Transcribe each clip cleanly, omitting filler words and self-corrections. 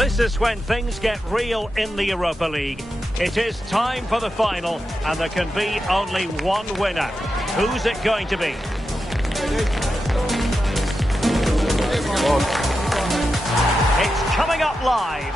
This is when things get real in the Europa League. It is time for the final, and there can be only one winner. Who's it going to be? It's coming up live.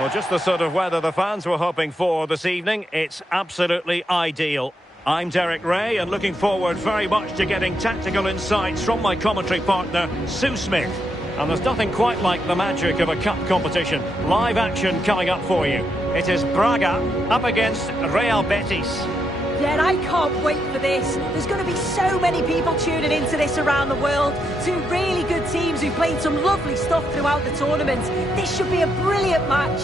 Well, just the sort of weather the fans were hoping for this evening. It's absolutely ideal. I'm Derek Ray, and looking forward very much to getting tactical insights from my commentary partner, Sue Smith. And there's nothing quite like the magic of a cup competition. Live action coming up for you. It is Braga up against Real Betis. Yeah, and I can't wait for this. There's going to be so many people tuning into this around the world. Two really good teams who played some lovely stuff throughout the tournament. This should be a brilliant match.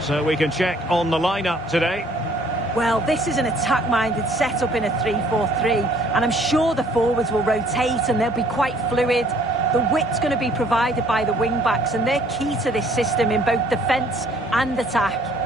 So we can check on the lineup today. Well, this is an attack-minded setup in a 3-4-3, and I'm sure the forwards will rotate and they'll be quite fluid. The width's going to be provided by the wing-backs, and they're key to this system in both defence and attack.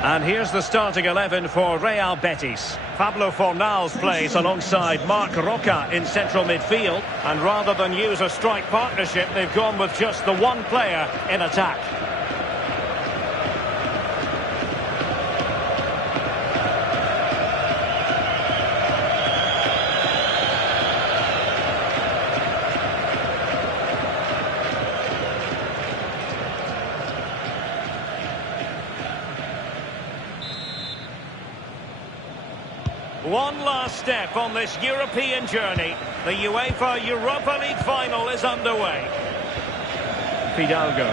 And here's the starting 11 for Real Betis. Pablo Fornals plays alongside Marc Roca in central midfield. And rather than use a strike partnership, they've gone with just the one player in attack. One last step on this European journey. The UEFA Europa League final is underway. Fidalgo.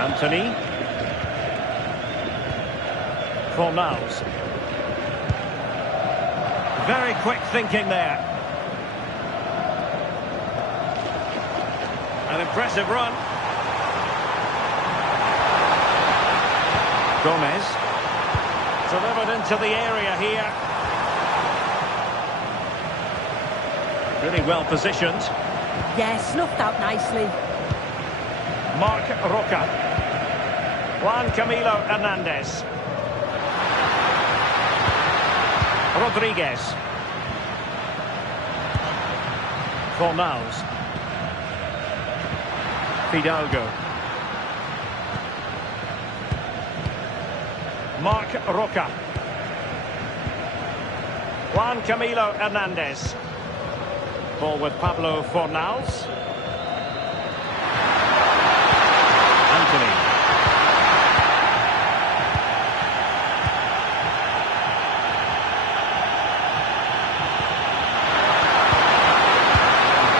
Anthony. Fornals. Very quick thinking there. An impressive run. Gomez. Delivered into the area here. Really well positioned. Yeah, snuffed out nicely. Marc Roca. Juan Camilo Hernandez. Rodriguez. Fornals. Fidalgo. Marc Roca. Juan Camilo Hernandez. Ball with Pablo Fornals. Anthony.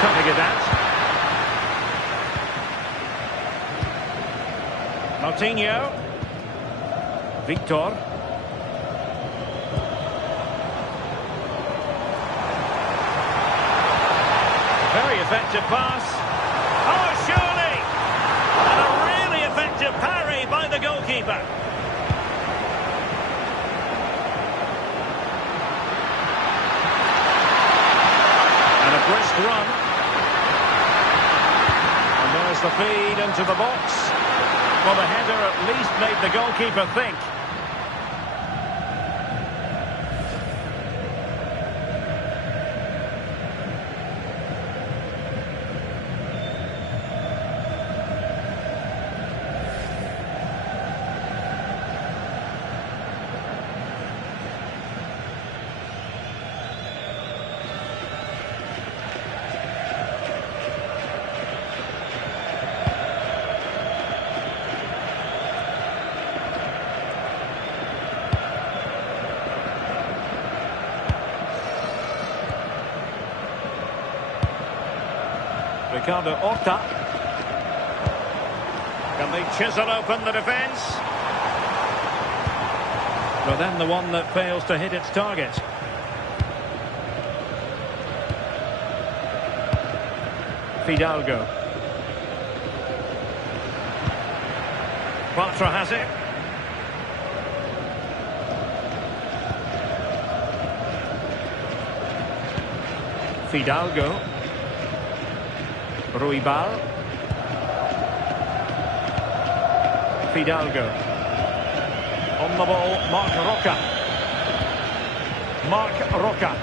Cutting it out. Moutinho. Victor. Very effective pass. Oh, surely! And a really effective parry by the goalkeeper. And a brisk run. And there's the feed into the box. Well, the header at least made the goalkeeper think. Ricardo Horta. Can they chisel open the defence? But then the one that fails to hit its target. Fidalgo. Bartra has it. Fidalgo. Ruibal. Fidalgo. On the ball, Marc Roca. Marc Roca.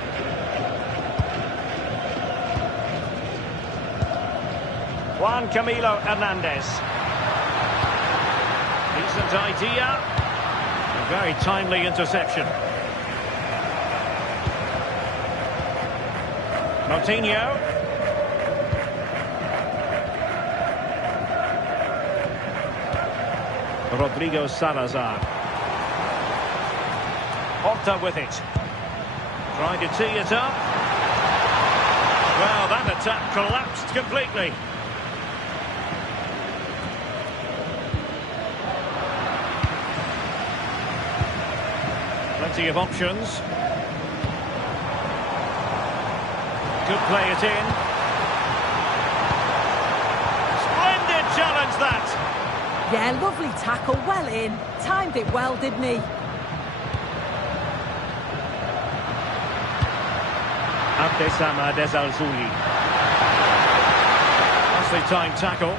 Juan Camilo Hernandez. Decent idea. A very timely interception. Moutinho. Rodrigo Salazar. Horta with it. Trying to tee it up. Well, that attack collapsed completely. Plenty of options. Could play it in. Splendid challenge that. Yeah, lovely tackle, well in. Timed it well, didn't he? Abdesama Desalzouli. Nicely timed tackle.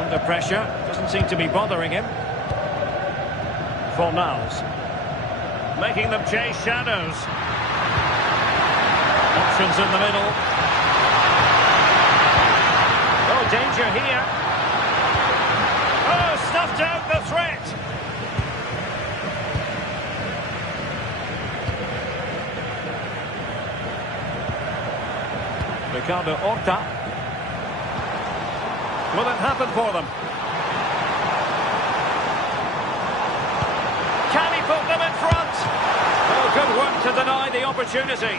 Under pressure, doesn't seem to be bothering him. Fornals. Making them chase shadows. Options in the middle. Oh, danger here. Oh, stuffed out the threat. Ricardo Horta. Will it happen for them? Can he put them in front? Oh, good work to deny the opportunity.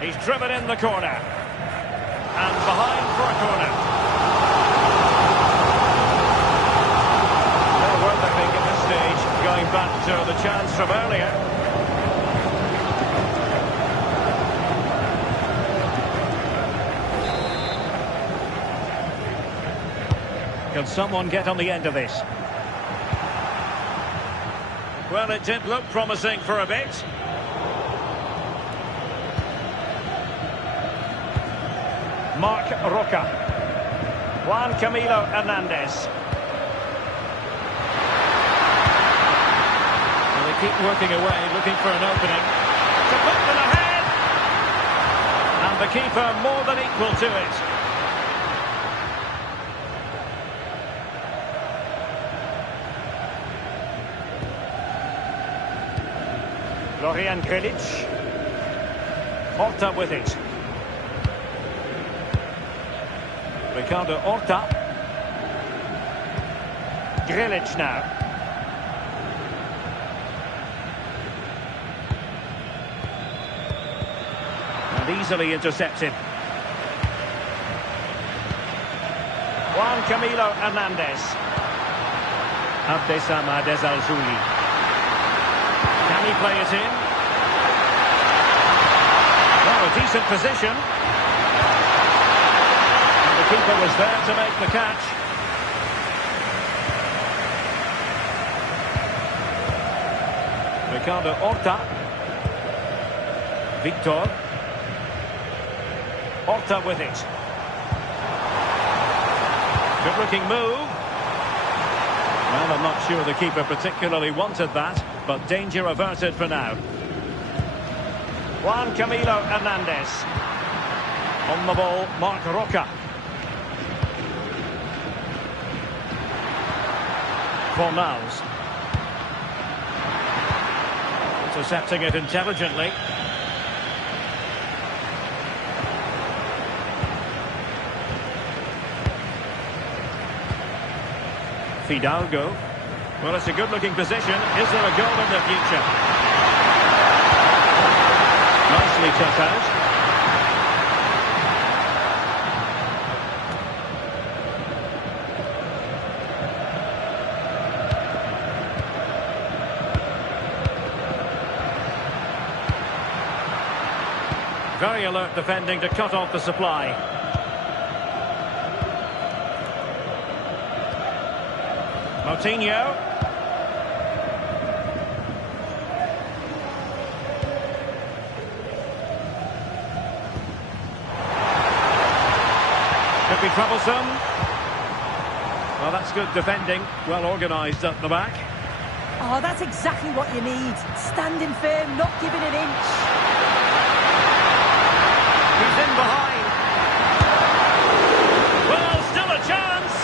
He's driven in the corner. And behind for a corner. No worth, I think, at this stage, going back to the chance from earlier. Can someone get on the end of this? Well, it did look promising for a bit. Marc Roca. Juan Camilo Hernandez. Well, they keep working away, looking for an opening. To put them ahead! And the keeper more than equal to it. Florian Grilic. Horta with it. Ricardo Horta. Grilic now. And easily intercepted. Juan Camilo Hernandez. Abdesama Desalzouli. Can he play it in? Well, a decent position. The keeper was there to make the catch. Ricardo Horta. Victor. Horta with it. Good looking move. Well, I'm not sure the keeper particularly wanted that, but danger averted for now. Juan Camilo Hernandez. On the ball, Marc Roca. Fornals. Intercepting it intelligently. Fidalgo. Well, it's a good-looking position. Is there a goal in the future? Nicely cut out. Very alert defending to cut off the supply. Moutinho. Could be troublesome. Well, that's good defending. Well organised at the back. Oh, that's exactly what you need. Standing firm, not giving an inch. He's in behind. Well, still a chance.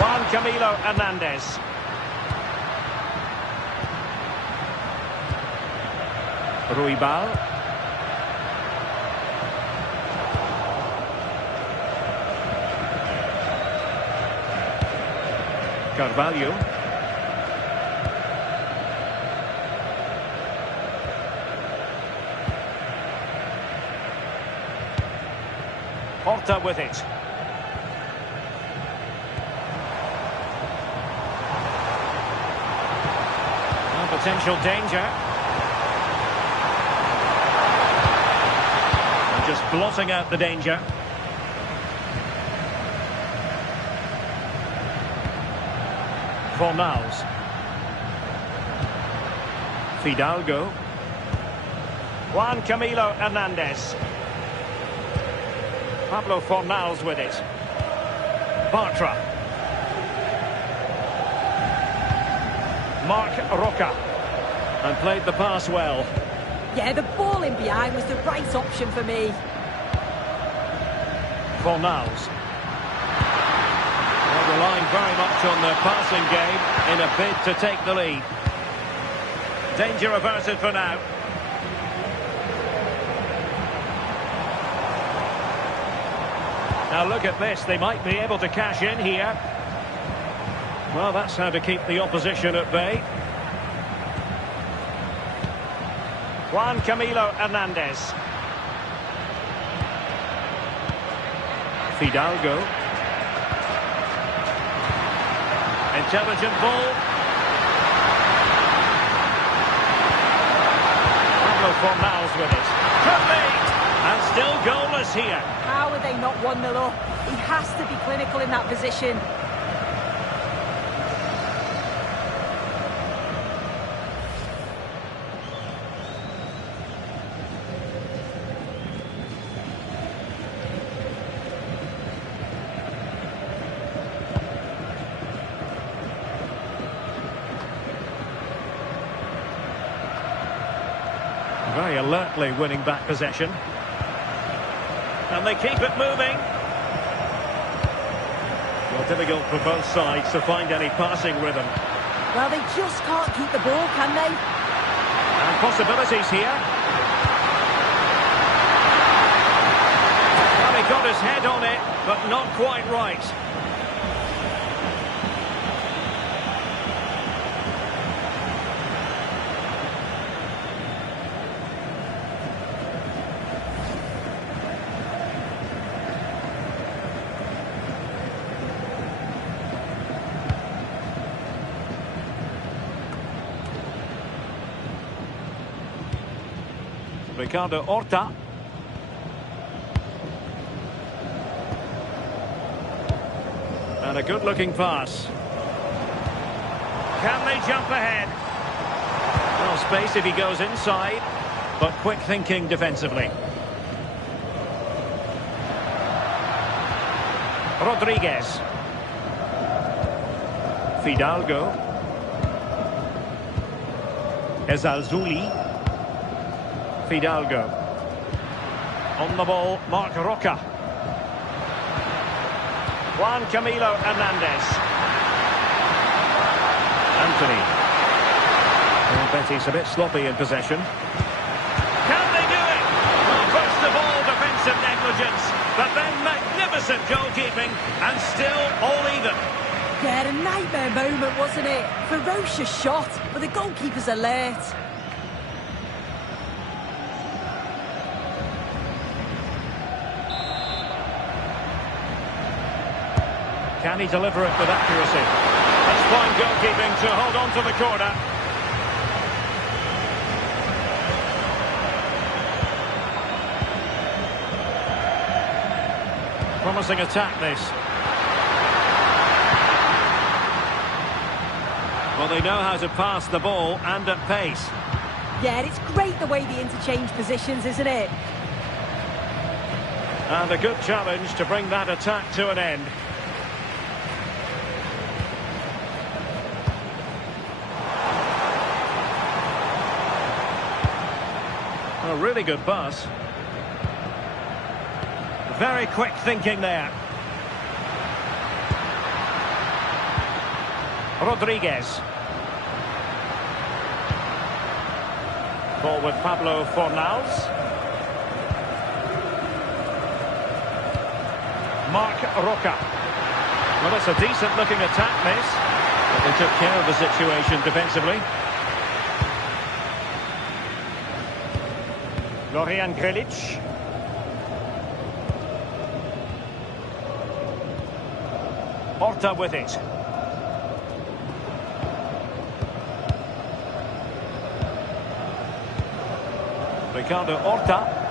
Juan Camilo Hernandez. Ruibal. Carvalho. Horta with it. Well, potential danger. And just blotting out the danger. Fornals. Fidalgo. Juan Camilo Hernandez. Pablo Fornals with it. Bartra. Marc Roca. And played the pass well. Yeah, the ball in behind was the right option for me. Fornals. Well, relying very much on their passing game in a bid to take the lead. Danger averted for now. Now look at this, they might be able to cash in here. Well, that's how to keep the opposition at bay. Juan Camilo Hernandez. Fidalgo. Intelligent ball. Pablo Fornals with it. Could be! And still goalless here. How are they not 1-0 up? He has to be clinical in that position. Very alertly winning back possession. And they keep it moving. Well, difficult for both sides to find any passing rhythm. Well, they just can't keep the ball, can they? And possibilities here. Well, he got his head on it, but not quite right. Ricardo Horta. And a good-looking pass. Can they jump ahead? Well, space if he goes inside, but quick thinking defensively. Rodriguez. Fidalgo. Ezalzouli. Fidalgo. On the ball, Marc Roca. Juan Camilo Hernandez. Anthony. Well, Betis a bit sloppy in possession. Can they do it? Well, first of all, defensive negligence, but then magnificent goalkeeping, and still all even. Yeah, a nightmare moment, wasn't it? Ferocious shot, but the goalkeeper's alert. Can he deliver it with accuracy? That's fine goalkeeping to hold on to the corner. Promising attack, this. Well, they know how to pass the ball and at pace. Yeah, it's great the way they interchange positions, isn't it? And a good challenge to bring that attack to an end. A really good pass. Very quick thinking there. Rodriguez. Ball with Pablo Fornals. Marc Roca. Well, it's a decent looking attack, this. But they took care of the situation defensively. Florian Grilic. Horta with it. Ricardo Horta.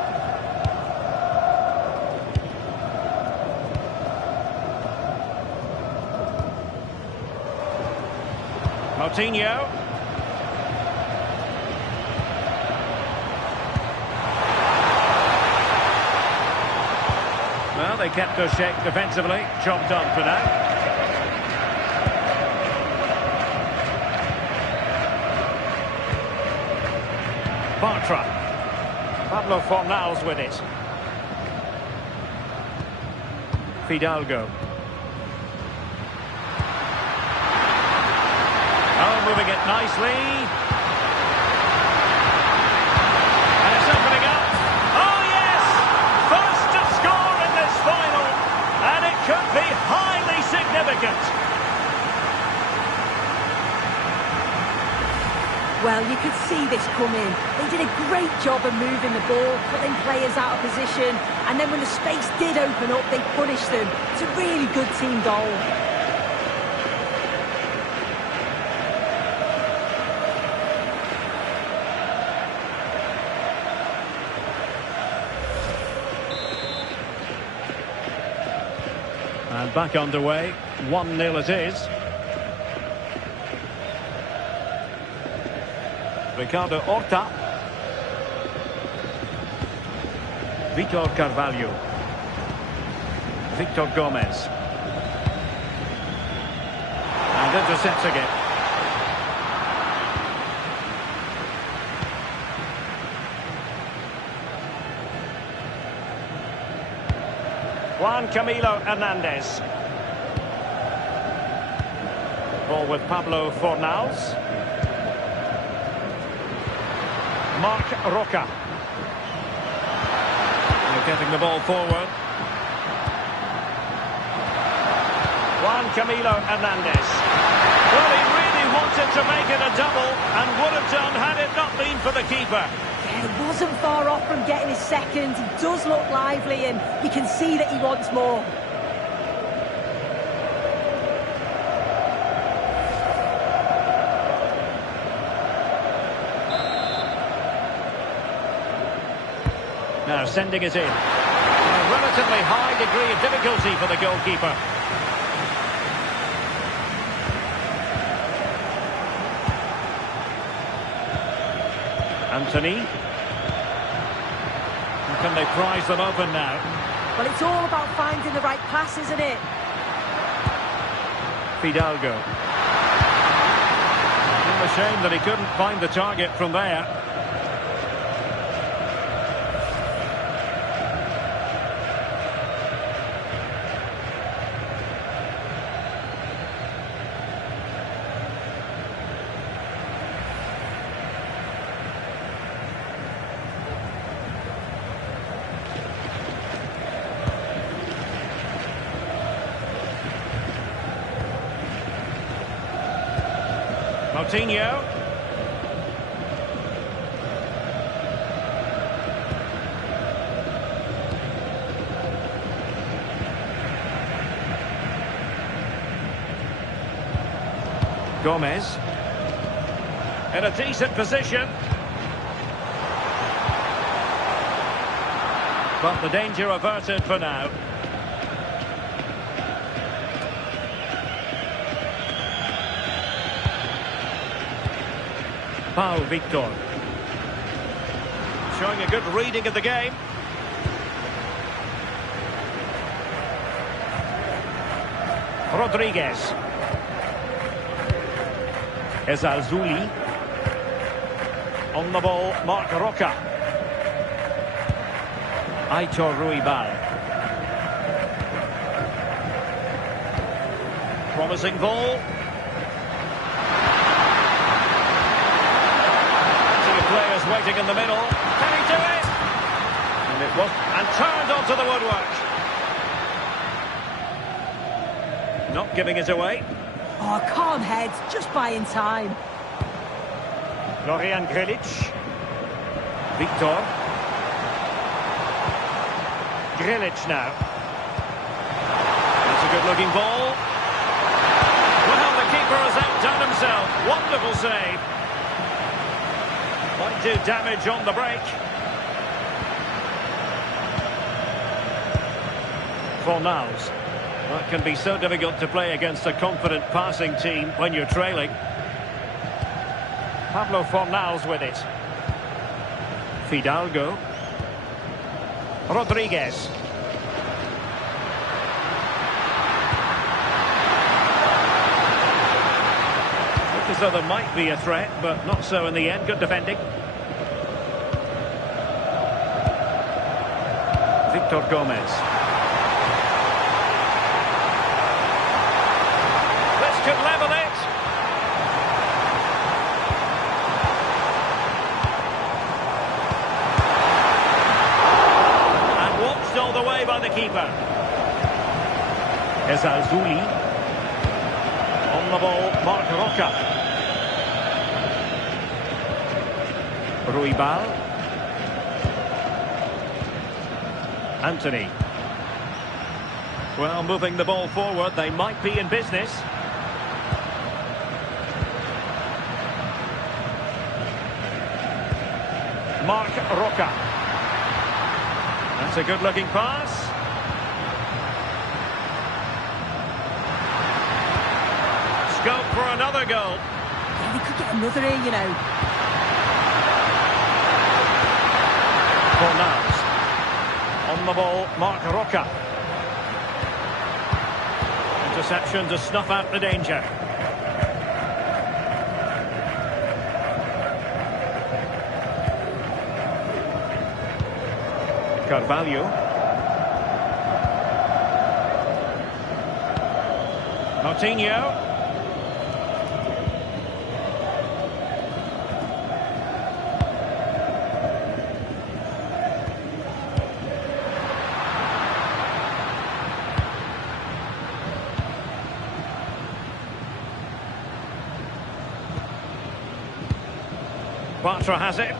Moutinho. Well, they kept their shape defensively. Job done for now. Bartra. Pablo Fornals with it. Fidalgo. Oh, moving it nicely. And it's opening up. Oh, yes! First to score in this final. And it could be highly significant. Well, you could see this coming. They did a great job of moving the ball, putting players out of position, and then when the space did open up, they punished them. It's a really good team goal. And back underway, 1-0 it is. Ricardo Horta. Vitor Carvalho. Victor Gomez. And intercepts again. Juan Camilo Hernandez. Ball with Pablo Fornals. Marc Roca. They're getting the ball forward. Juan Camilo Hernandez. Well, he really wanted to make it a double and would have done had it not been for the keeper. Yeah, he wasn't far off from getting his second. He does look lively and you can see that he wants more. Now sending it in. A relatively high degree of difficulty for the goalkeeper. Anthony. Can they prise them open now? Well, it's all about finding the right pass, isn't it? Fidalgo. A shame that he couldn't find the target from there. Moutinho. Gomez. In a decent position. But the danger averted for now. Pau Victor. Showing a good reading of the game. Rodriguez. Ezalzouli. On the ball, Marc Roca. Aitor Ruibal. Promising ball. Two players waiting in the middle. Can he do it? And it was, and turned onto the woodwork. Not giving it away. Oh, calm head, just buying time. Florian Grilic. Victor. Grilic now. That's a good-looking ball. Well, the keeper has outdone himself. Wonderful save. Might do damage on the break. Fornals. That can be so difficult to play against a confident passing team when you're trailing. Pablo Fornals with it. Fidalgo. Rodriguez. Looked as though there might be a threat, but not so in the end. Good defending. Victor Gomez. This could level it. All the way by the keeper. Ezalzouli. On the ball, Marc Roca. Ruibal. Anthony. Well, moving the ball forward, they might be in business. Marc Roca. That's a good-looking pass. Scope for another goal. Yeah, they could get another here, you know. Fornals. On the ball, Marc Roca. Interception to snuff out the danger. Carvalho. Moutinho. Bartra has it.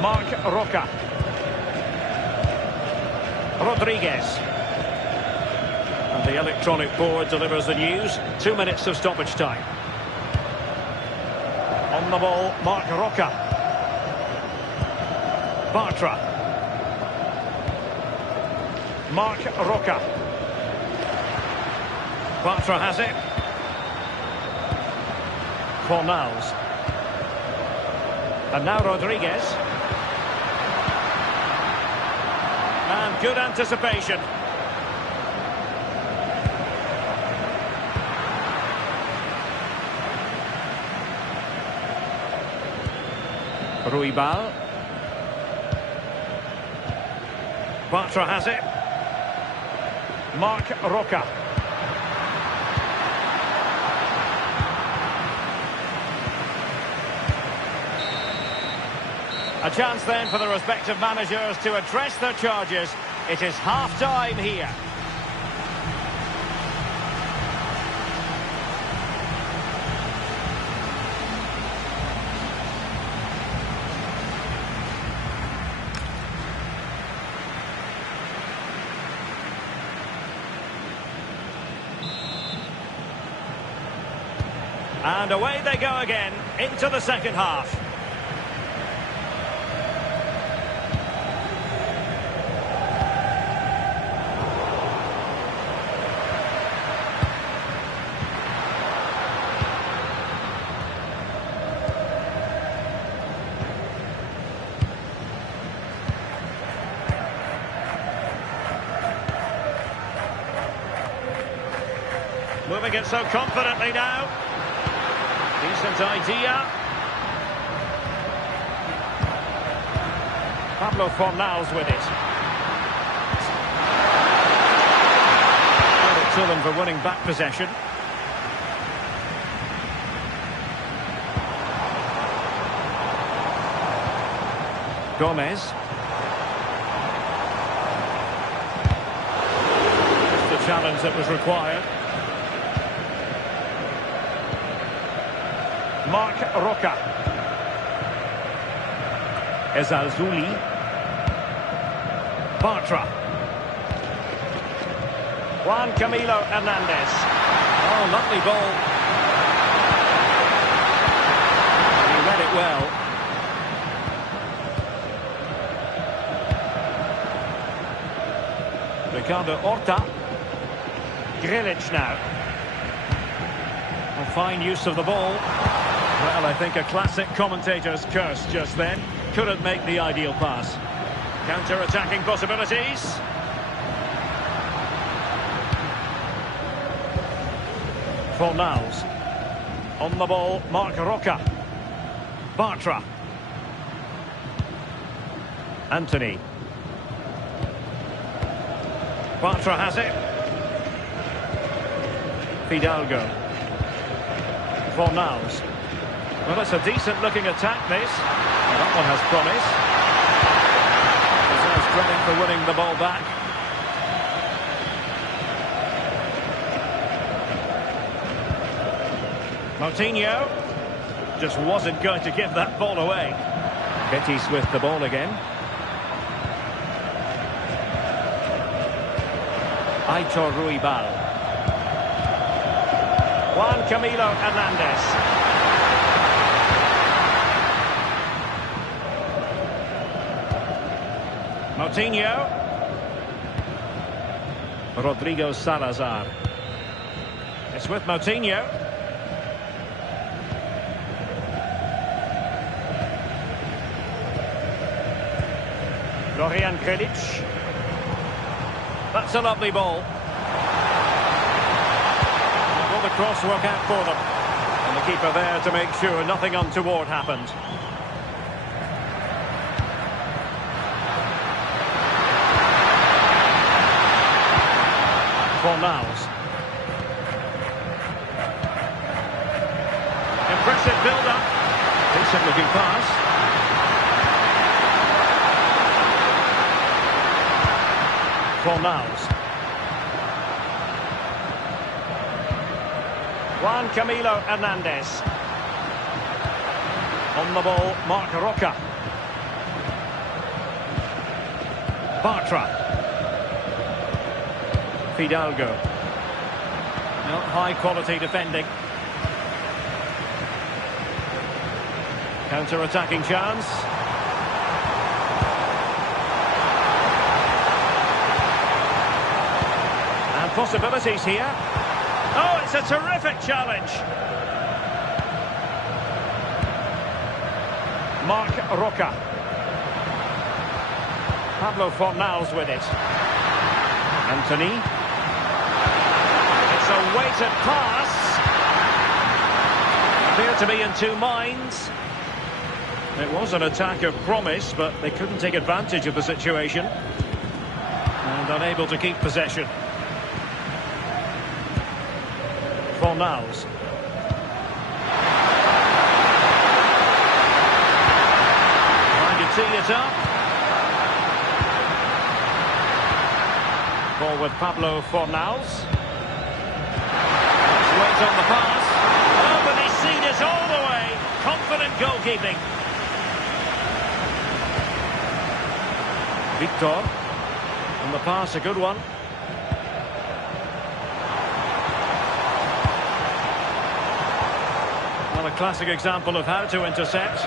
Marc Roca. Rodriguez. And the electronic board delivers the news. 2 minutes of stoppage time. On the ball, Marc Roca. Bartra. Marc Roca. Bartra has it. Fornals. And now Rodriguez. And good anticipation. Ruibal. Bartra has it. Marc Roca. A chance then for the respective managers to address their charges. It is half-time here. And away they go again into the second half. Moving it so confidently now. Decent idea. Pablo Fornals with it. Credit to them for winning back possession. Gomez. Just the challenge that was required. Marc Roca. Ezalzouli. Bartra. Juan Camilo Hernandez. Oh, lovely ball. He read it well. Ricardo Horta. Grilic now. A fine use of the ball. Well, I think a classic commentator's curse just then. Couldn't make the ideal pass. Counter-attacking possibilities. Fornals. On the ball, Marc Roca. Bartra. Anthony. Bartra has it. Fidalgo. Fornals. Well, it's a decent-looking attack, this. That one has promise. Deserves credit for winning the ball back. Moutinho just wasn't going to give that ball away. Betis with the ball again. Aitor Ruibal. Juan Camilo Hernandez. Moutinho. Rodrigo Salazar. It's with Moutinho. Dorian Grilic. That's a lovely ball. Will the cross work out for them? And the keeper there to make sure nothing untoward happened. Fornals. Impressive build-up. Decent looking pass. Fornals. Juan Camilo Hernandez. On the ball, Marc Roca. Bartra. Fidalgo. No, high quality defending. Counter-attacking chance. And possibilities here. Oh, it's a terrific challenge. Marc Roca. Pablo Fornals with it. Anthony. It's a weighted pass. Appear to be in two minds. It was an attack of promise, but they couldn't take advantage of the situation. And unable to keep possession. Fornals. Trying to tee it up. Ball with Pablo Fornals. Let's wait on the pass. Oh, but he's seen it all the way. Confident goalkeeping. Victor. And the pass, a good one. classic example of how to intercept.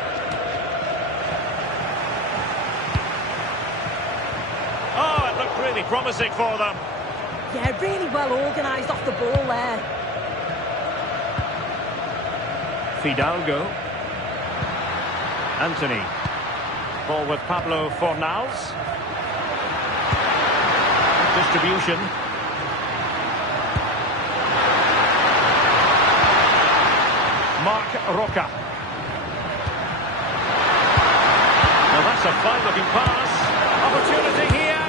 Oh, it looked really promising for them. Yeah, really well organised off the ball there. Fidalgo. Anthony. Ball with Pablo Fornals. Distribution. Marc Roca. Well, that's a fine-looking pass. Opportunity here.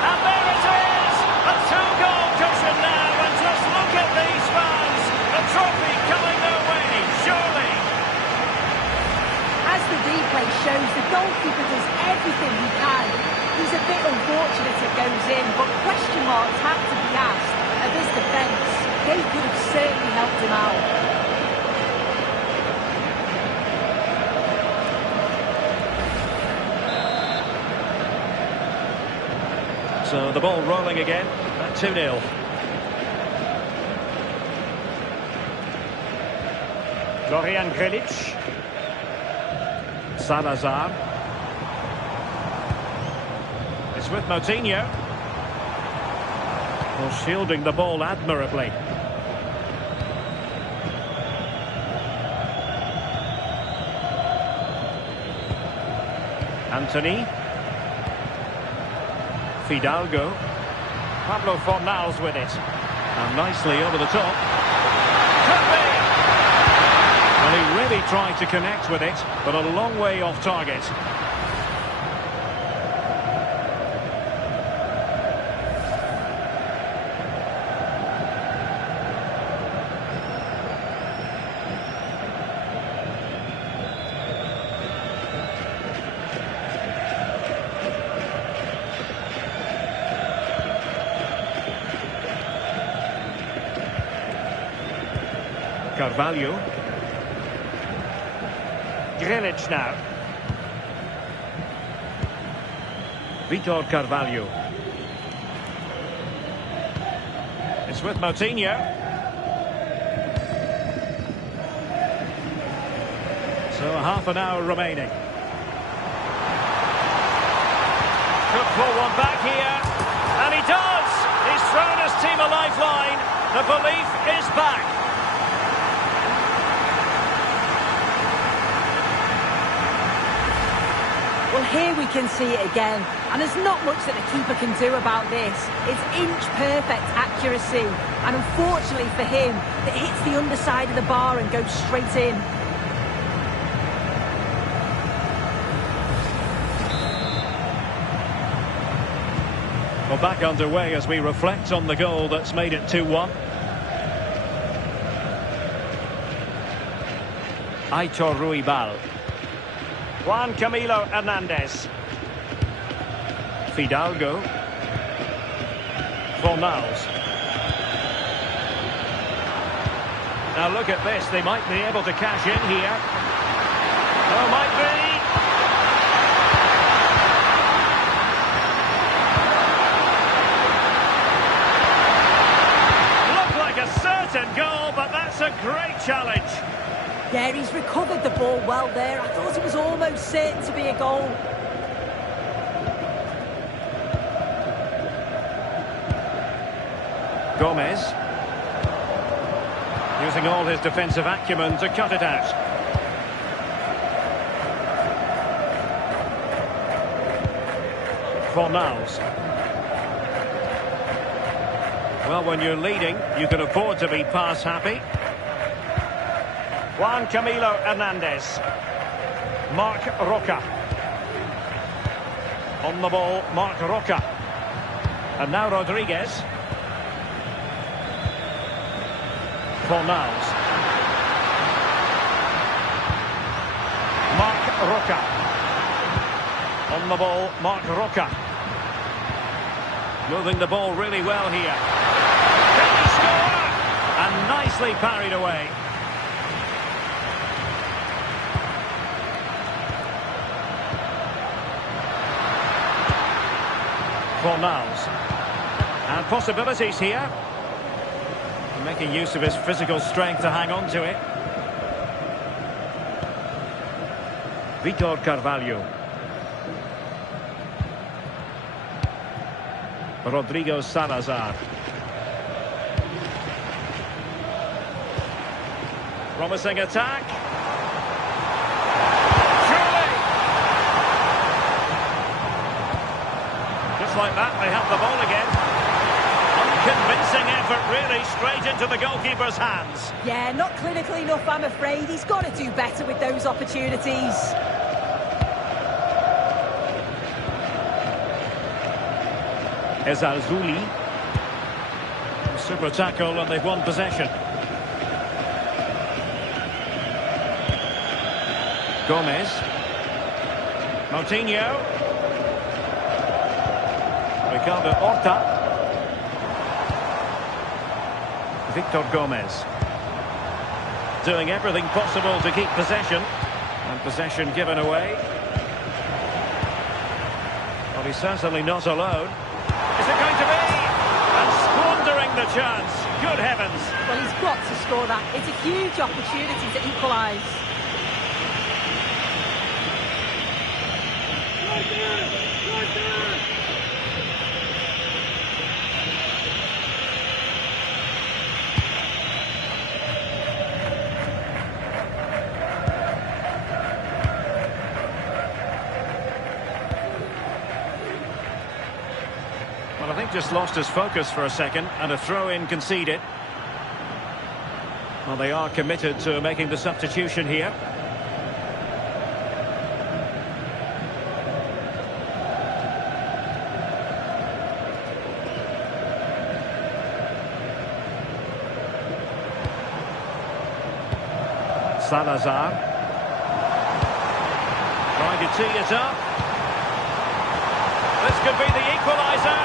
And there it is! A two-goal cushion now. And just look at these fans. A trophy coming their way, surely. As the replay shows, the goalkeeper does everything he can. He's a bit unfortunate it goes in, but question marks have to be asked of his defence. They could have certainly helped him out. So the ball rolling again at 2-0. Florian Grilic. Salazar. It's with Moutinho. Well, shielding the ball admirably. Anthony. Fidalgo. Pablo Fornals with it. And nicely over the top. Could be! Well, he really tried to connect with it, but a long way off target. Carvalho. Grilic now. Vitor Carvalho. It's with Moutinho. So half an hour remaining. Could pull one back here. And he does! He's thrown his team a lifeline. The belief is back. Well, here we can see it again, and there's not much that the keeper can do about this. It's inch-perfect accuracy, and unfortunately for him, it hits the underside of the bar and goes straight in. Well, back underway as we reflect on the goal that's made it 2-1. Aitor Ruibal. Juan Camilo Hernandez. Fidalgo. Fornals. Now look at this, they might be able to cash in here. Oh, might be. Looked like a certain goal, but that's a great challenge. Yeah, he's recovered the ball well there. I thought it was almost certain to be a goal. Gomez. Using all his defensive acumen to cut it out. Fornals. Well, when you're leading, you can afford to be pass happy. Juan Camilo Hernandez. Marc Roca. On the ball, Marc Roca. And now Rodriguez. Fornals. Marc Roca. On the ball, Marc Roca. Moving the ball really well here. Can he score? And nicely parried away. Fornals. And possibilities here. Making use of his physical strength to hang on to it. Vitor Carvalho. Rodrigo Salazar. Promising attack. Surely! Just like that, they have the ball again. Unconvincing effort, really, straight into the goalkeeper's hands. Yeah, not clinical enough, I'm afraid. He's got to do better with those opportunities. Ezalzouli. Super tackle and they've won possession. Gomez. Moutinho. Ricardo Horta. Victor Gomez. Doing everything possible to keep possession. And possession given away. Well, he's certainly not alone. Is it going to be? And squandering the chance. Good heavens. Well, he's got to score that. It's a huge opportunity to equalise. Well, I think just lost his focus for a second and a throw-in conceded. Well, they are committed to making the substitution here. Salazar. Trying to tee it up. This could be the equaliser.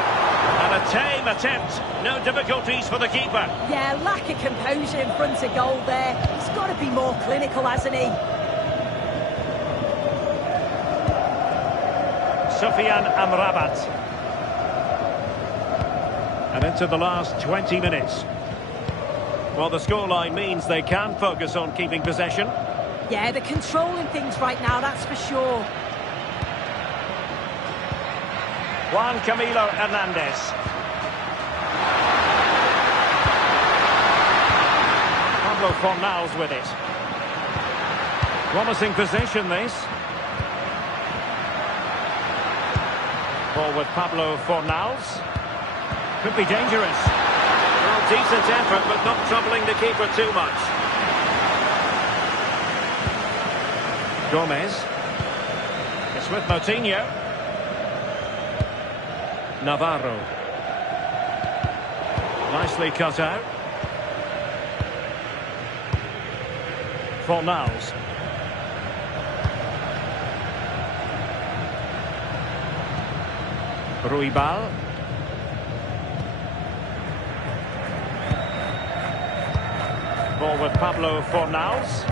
And a tame attempt. No difficulties for the keeper. Yeah, lack of composure in front of goal there. He's got to be more clinical, hasn't he? Sufyan Amrabat. And into the last 20 minutes. Well, the scoreline means they can focus on keeping possession. Yeah, they're controlling things right now, that's for sure. Juan Camilo Hernandez. Pablo Fornals with it. Promising possession, this. Ball with Pablo Fornals. Could be dangerous. Well, decent effort, but not troubling the keeper too much. Gomez. It's with Moutinho. Navarro. Nicely cut out. Fornals. Ruibal. Ball with Pablo Fornals.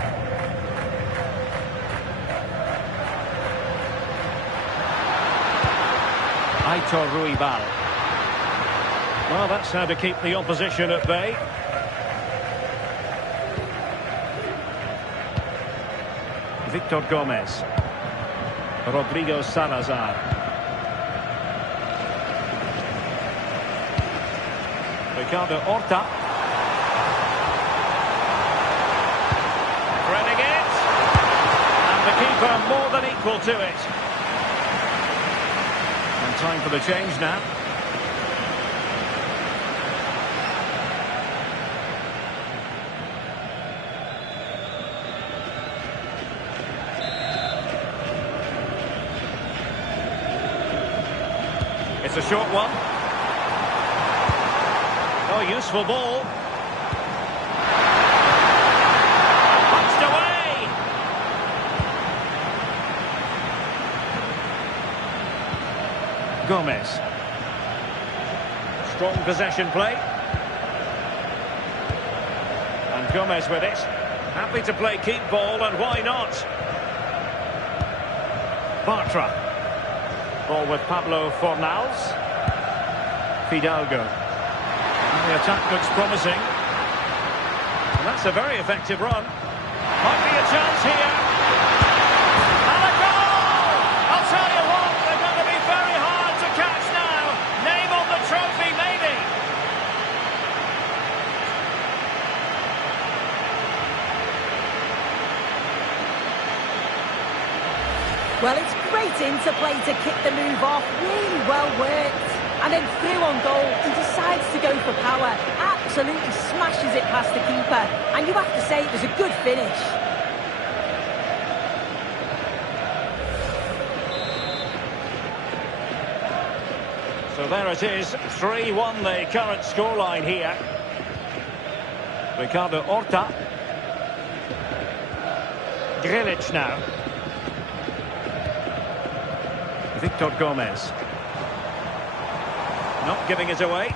Aitor Ruibal. Well, that's how to keep the opposition at bay. Victor Gomez. Rodrigo Salazar. Ricardo Horta. Threading it. And the keeper more than equal to it. And time for the change now. It's a short one. Oh, useful ball. Punched away. Gomez. Strong possession play. And Gomez with it. Happy to play keep ball, and why not? Bartra. Ball with Pablo Fornals. Fidalgo. And the attack looks promising. And that's a very effective run. Might be a chance here. And a Well, it's great interplay to kick the move off. Really well worked. And then through on goal, he decides to go for power. Absolutely smashes it past the keeper. And you have to say it was a good finish. So there it is, 3-1 the current scoreline here. Ricardo Horta. Grilic now. Victor Gomez. Not giving it away.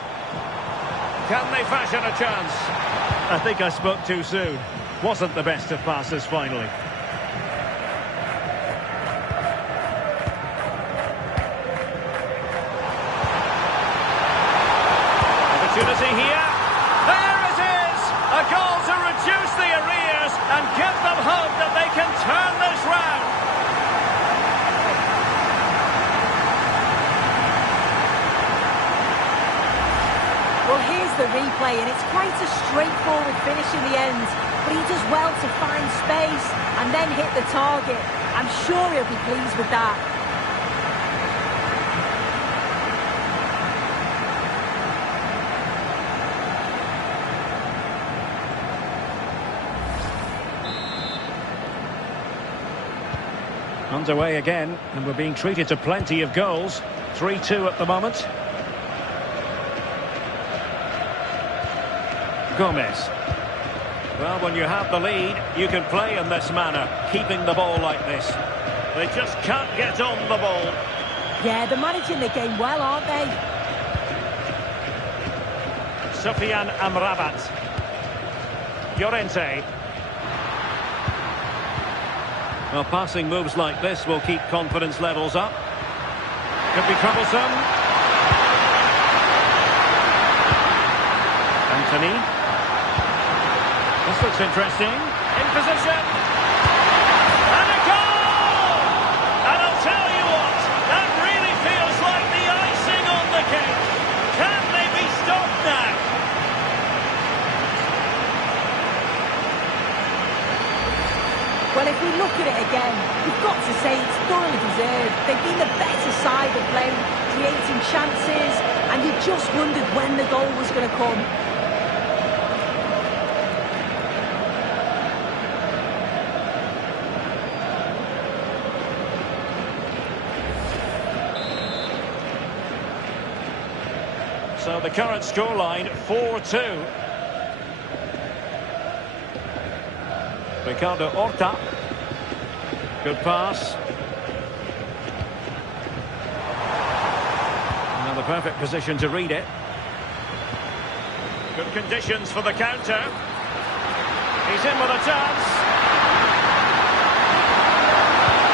Can they fashion a chance? I think I spoke too soon. Wasn't the best of passes finally. Opportunity here. There it is! A goal to reduce the arrears and give them hope that they can turn this round. Well, here's the replay, and it's quite a straightforward finish in the end. But he does well to find space and then hit the target. I'm sure he'll be pleased with that. Underway again, and we're being treated to plenty of goals. 3-2 at the moment. Gomez. Well, when you have the lead, you can play in this manner, keeping the ball like this. They just can't get on the ball. Yeah, they're managing the game well, aren't they? Sufyan Amrabat. Llorente. Well, passing moves like this will keep confidence levels up. Could be troublesome. Anthony. This looks interesting. In position. And a goal! And I'll tell you what, that really feels like the icing on the cake. Can they be stopped now? Well, if we look at it again, we've got to say it's thoroughly deserved. They've been the better side of play, creating chances, and you just wondered when the goal was going to come. So the current scoreline, 4-2. Ricardo Horta. Good pass. Another perfect position to read it. Good conditions for the counter. He's in with a chance.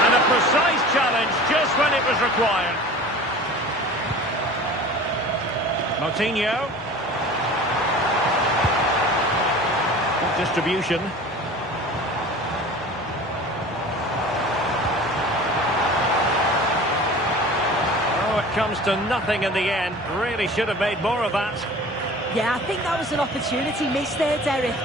And a precise challenge just when it was required. Moutinho. Good distribution. Comes to nothing in the end. Really should have made more of that. Yeah, I think that was an opportunity missed there, Derek.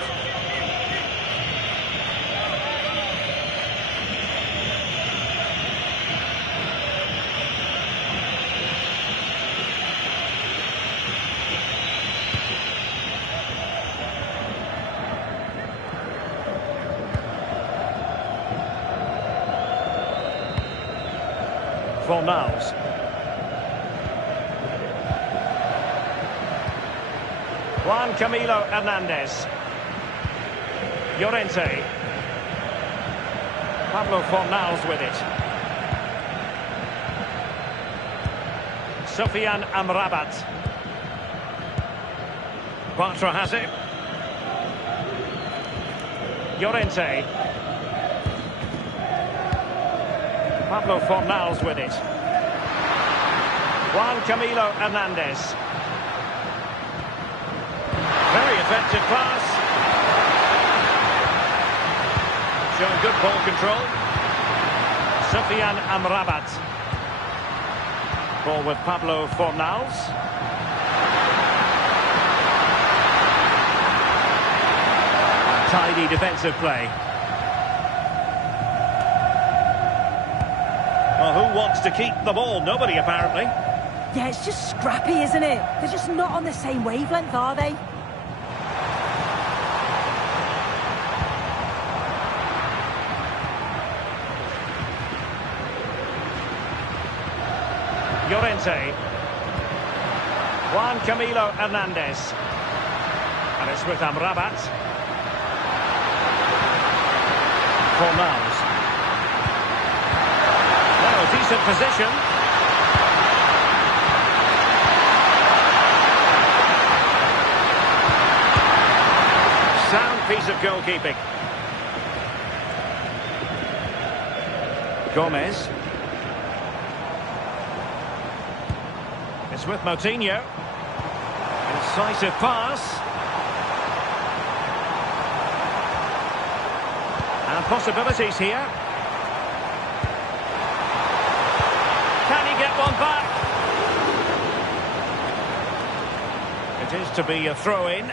Fornals. Juan Camilo Hernandez. Llorente. Pablo Fornals with it. Sufyan Amrabat. Bartra has it. Llorente. Pablo Fornals with it. Juan Camilo Hernandez. Very effective pass. Showing good ball control. Sufyan Amrabat. Ball with Pablo Fornals. Tidy defensive play. Well, who wants to keep the ball? Nobody, apparently. Yeah, it's just scrappy, isn't it? They're just not on the same wavelength, are they? Llorente. Juan Camilo Hernandez. And it's with Amrabat. Fornals. Well, a decent position. Sound piece of goalkeeping. Gomez. It's with Moutinho. Incisive pass. And possibilities here. Can he get one back? It is to be a throw-in.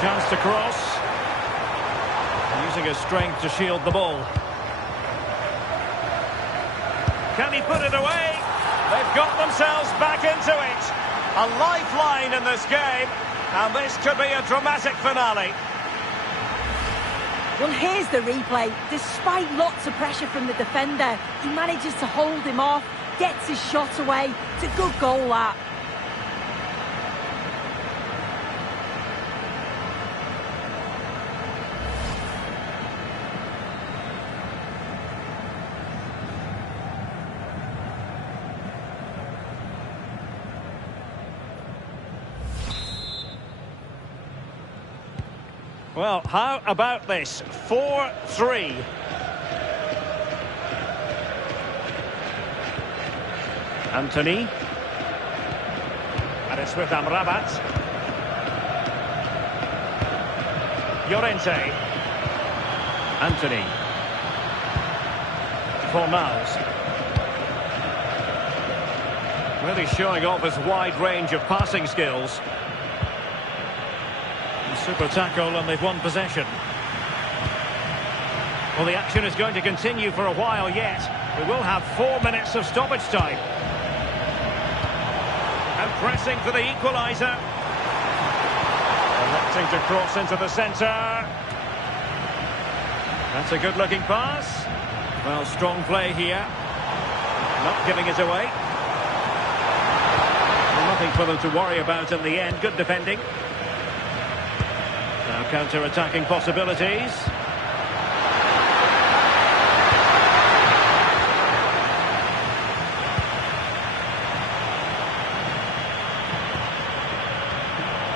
Chance to cross. Using his strength to shield the ball. Can he put it away? They've got themselves back into it. A lifeline in this game. And this could be a dramatic finale. Well, here's the replay. Despite lots of pressure from the defender, he manages to hold him off, gets his shot away. It's a good goal, that. Well, how about this? 4-3. Anthony. And it's with Amrabat. Llorente. Anthony. Fornals. Really showing off his wide range of passing skills. Super tackle, and they've won possession. Well, the action is going to continue for a while yet. We will have 4 minutes of stoppage time. And pressing for the equaliser. Electing to cross into the centre. That's a good-looking pass. Well, strong play here. Not giving it away. Well, nothing for them to worry about in the end. Good defending. Now counter-attacking possibilities.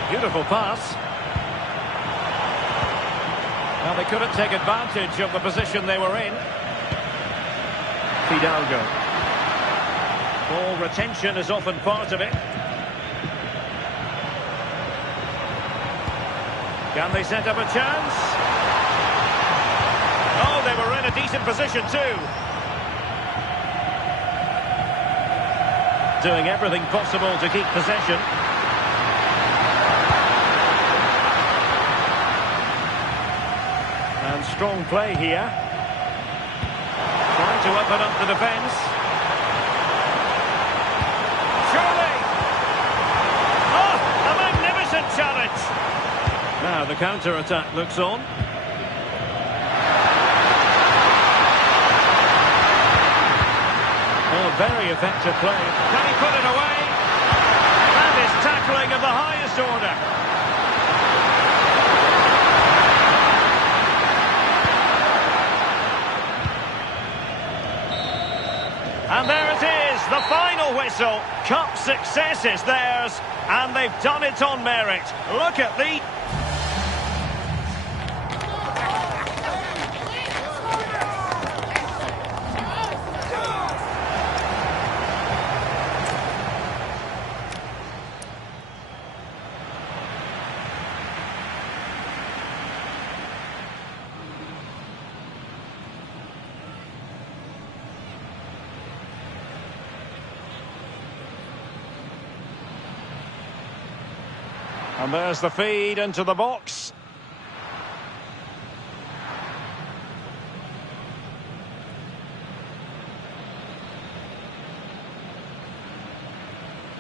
Beautiful pass. Well, they couldn't take advantage of the position they were in. Fidalgo. Ball retention is often part of it. Can they set up a chance? Oh, they were in a decent position too. Doing everything possible to keep possession. And strong play here. Trying to open up the defence. Surely! Oh, a magnificent challenge! Now the counter-attack looks on. Oh, very effective play. Can he put it away? That is tackling of the highest order. And there it is, the final whistle. Cup success is theirs, and they've done it on merit. Look at the... And there's the feed into the box.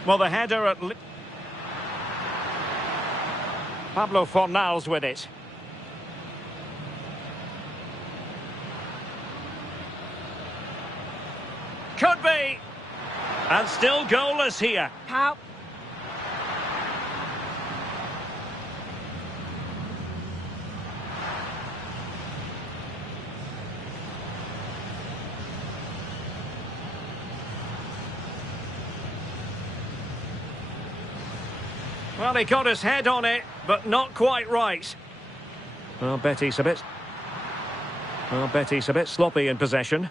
Well, the header at... Pablo Fornals with it. Could be. And still goalless here. How? Well, he got his head on it, but not quite right. Well, Betis a bit sloppy in possession.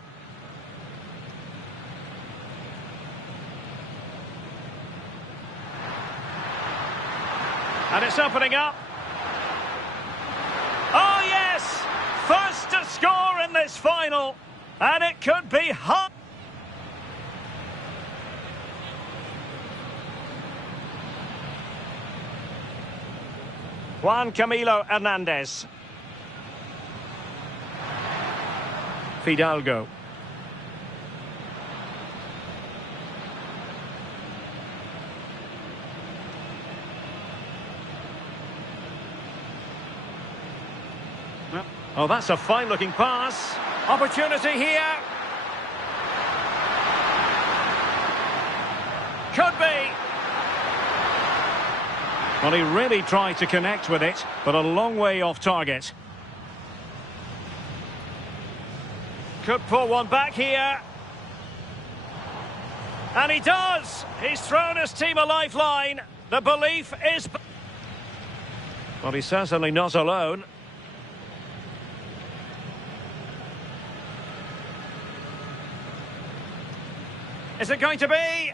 And it's opening up. Oh, yes! First to score in this final. And it could be hot. Juan Camilo Hernandez. Fidalgo. Oh, that's a fine-looking pass. Opportunity here. Could be. Well, he really tried to connect with it, but a long way off target. Could pull one back here. And he does! He's thrown his team a lifeline. The belief is... Well, he's certainly not alone. Is it going to be?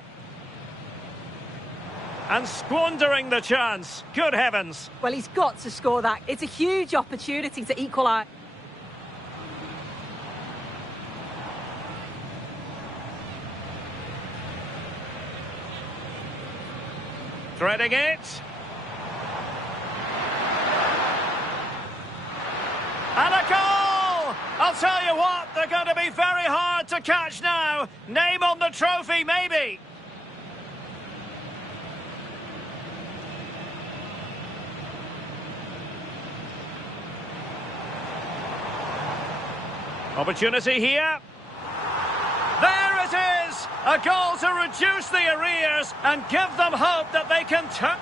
And squandering the chance. Good heavens. Well, he's got to score that. It's a huge opportunity to equalise. Threading it. And a goal! I'll tell you what, they're going to be very hard to catch now. Name on the trophy, maybe. Opportunity here. There it is! A goal to reduce the arrears and give them hope that they can turn...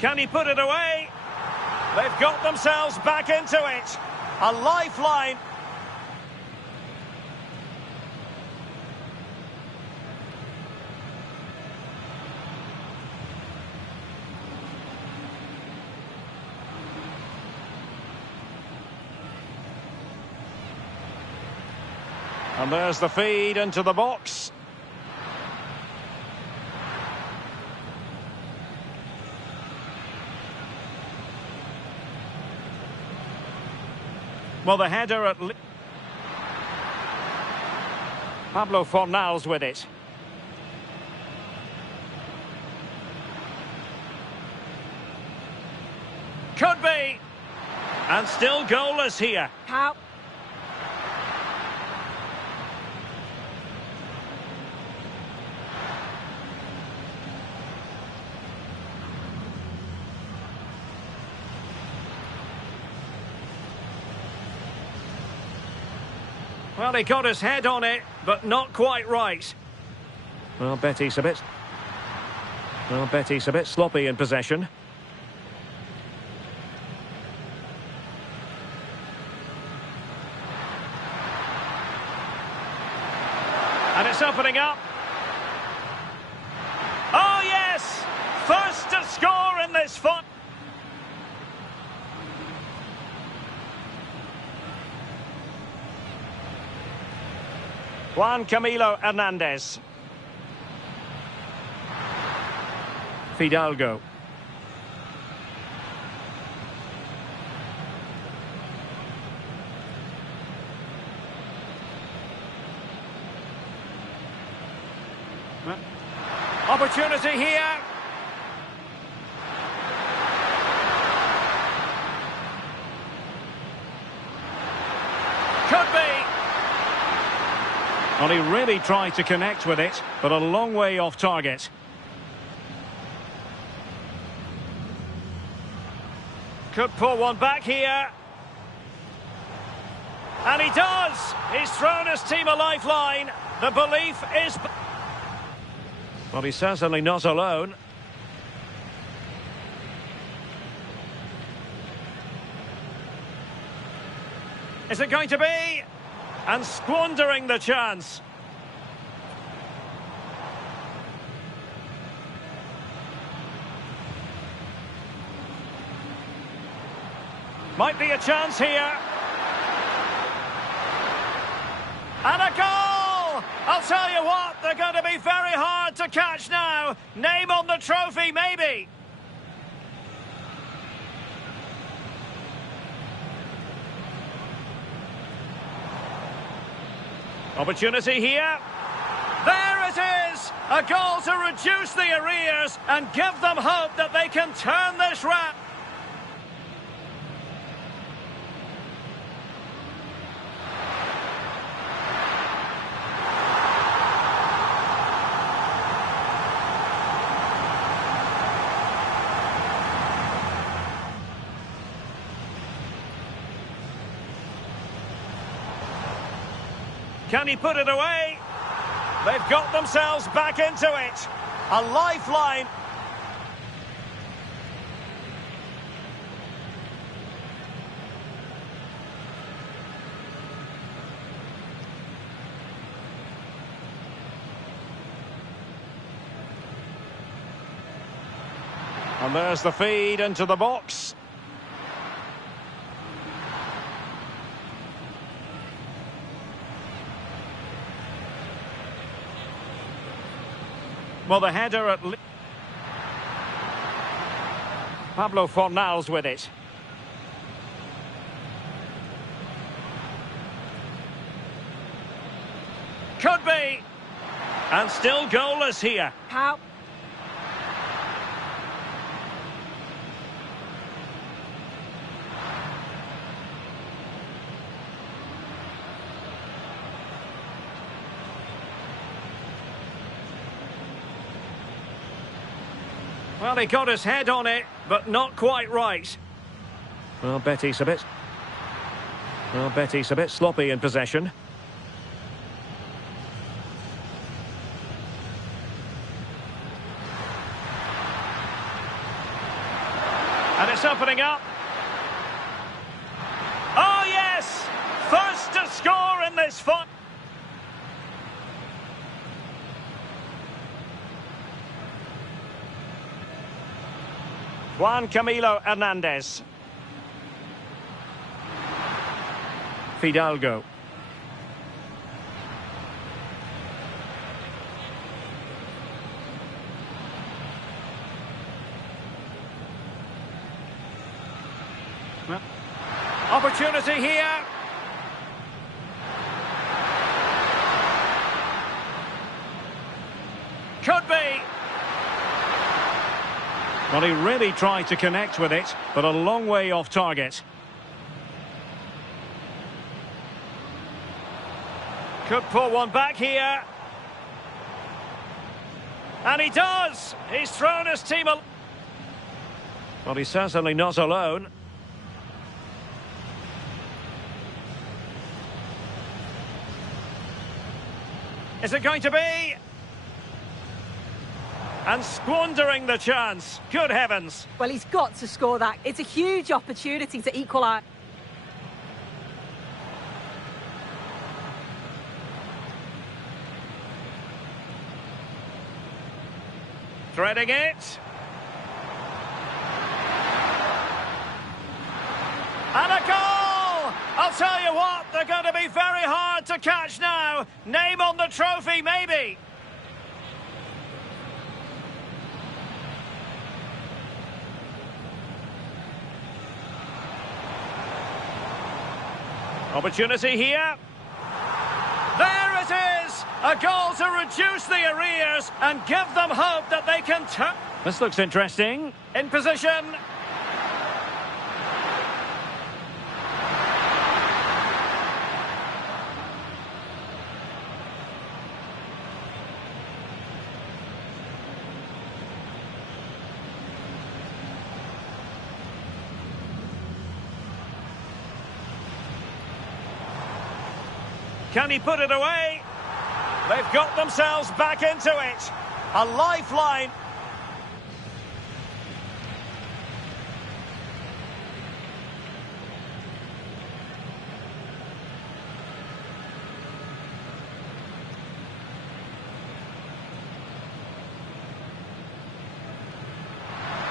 Can he put it away? They've got themselves back into it. A lifeline. And there's the feed into the box. Well, the header at... Pablo Fornals with it. Could be. And still goalless here. How? Well, he got his head on it, but not quite right. Well, Betis a bit sloppy in possession. And it's opening up. Oh, yes! First to score in this fight. Juan Camilo Hernandez. Fidalgo. Opportunity here. Could be. Well, he really tried to connect with it, but a long way off target. Could pull one back here. And he does! He's thrown his team a lifeline. The belief is... Well, he's certainly not alone. Is it going to be? And squandering the chance. Might be a chance here. And a goal! I'll tell you what, they're going to be very hard to catch now. Name on the trophy, maybe. Opportunity here. There it is! A goal to reduce the arrears and give them hope that they can turn this round. Can he put it away? They've got themselves back into it. A lifeline. And there's the feed into the box. Well, the header at... Pablo Fornals with it. Could be. And still goalless here. How? Well, he got his head on it, but not quite right. Well, Betis a bit sloppy in possession. And it's opening up. Oh, yes! First to score in this fight. Juan Camilo Hernandez. Fidalgo. Well, opportunity here. Could be. Well, he really tried to connect with it, but a long way off target. Could pull one back here. And he does! He's thrown his team a... Well, he's certainly not alone. Is it going to be? And squandering the chance. Good heavens. Well, he's got to score that. It's a huge opportunity to equalise. Threading it. And a goal! I'll tell you what, they're going to be very hard to catch now. Name on the trophy, maybe. Opportunity here. There it is! A goal to reduce the arrears and give them hope that they can turn. This looks interesting. In position. Can he put it away? They've got themselves back into it. A lifeline.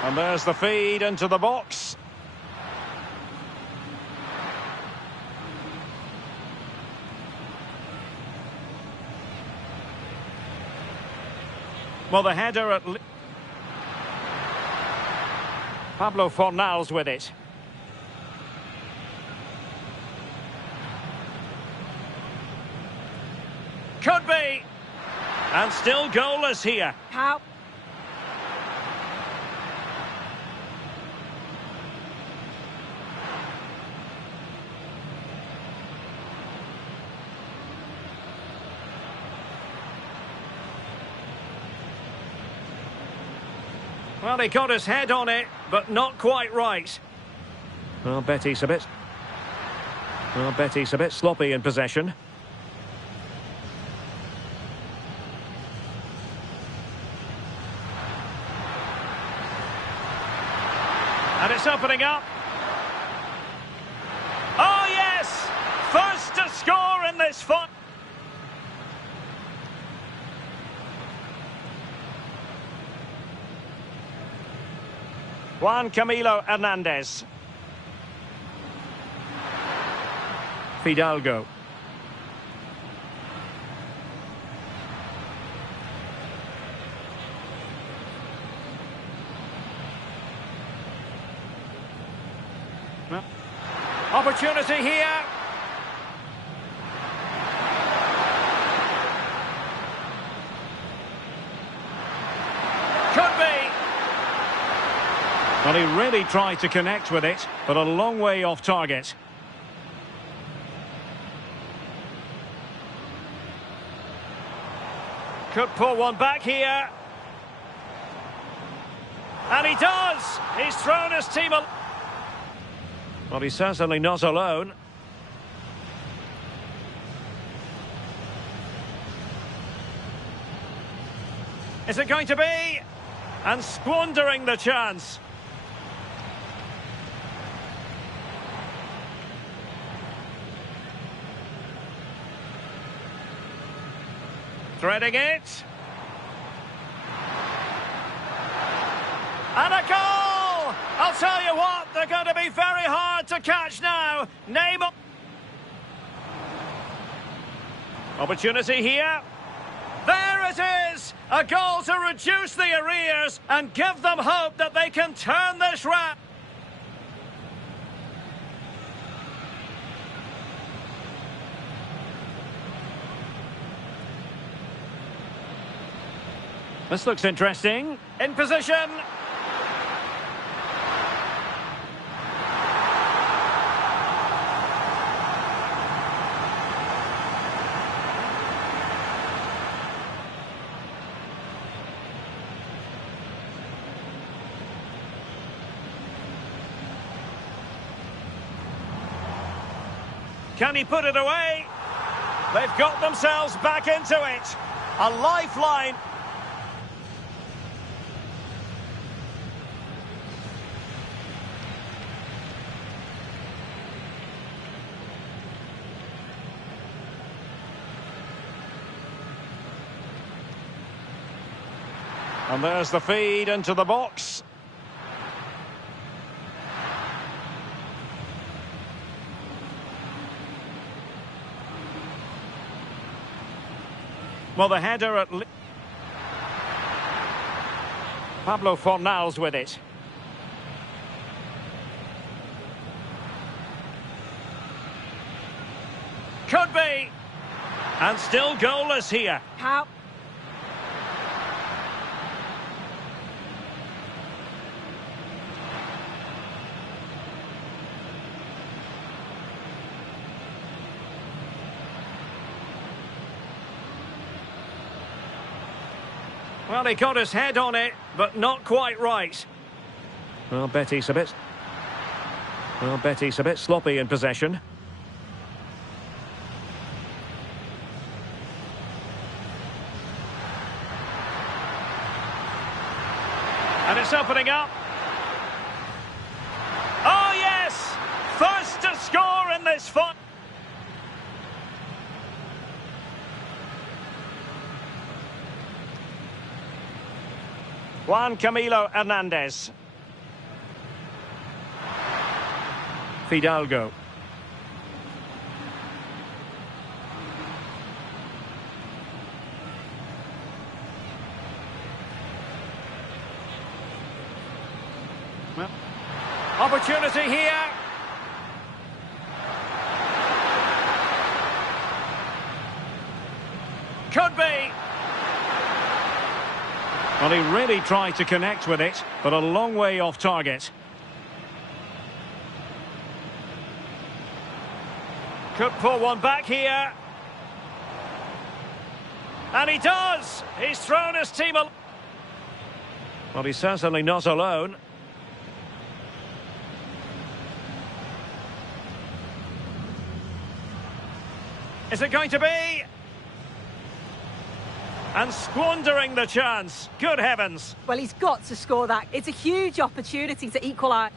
And there's the feed into the box. Well, the header at... Pablo Fornals with it. Could be. And still goalless here. How? Well, he got his head on it, but not quite right. Well, Betis a bit sloppy in possession. And it's opening up. Oh, yes! First to score in this fight. Juan Camilo Hernandez. Fidalgo. Well, opportunity here. Could be. Well, he really tried to connect with it, but a long way off target. Could pull one back here. And he does! He's thrown his team... Well, he's certainly not alone. Is it going to be? And squandering the chance. Threading it. And a goal! I'll tell you what, they're going to be very hard to catch now. Name up. Opportunity here. There it is! A goal to reduce the arrears and give them hope that they can turn this round. This looks interesting. In position. Can he put it away? They've got themselves back into it. A lifeline. And there's the feed into the box. Well, the header at... Pablo Fornals with it. Could be. And still goalless here. How? Well, he got his head on it, but not quite right. Well, Betis a bit sloppy in possession. And it's opening up. Oh, yes! First to score in this fight. Juan Camilo Hernandez. Fidalgo. Well, opportunity here. Could be. Well, he really tried to connect with it, but a long way off target. Could pull one back here. And he does! He's thrown his team a... Well, he's certainly not alone. Is it going to be? And squandering the chance. Good heavens. Well, he's got to score that. It's a huge opportunity to equalise.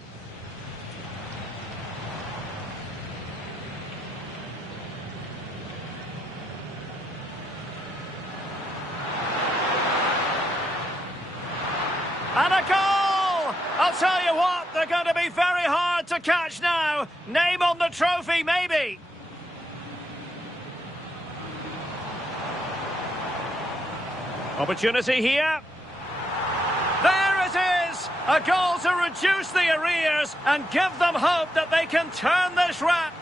And a goal! I'll tell you what, they're going to be very hard to catch now. Name on the trophy, maybe. Opportunity here. There it is! A goal to reduce the arrears and give them hope that they can turn this round.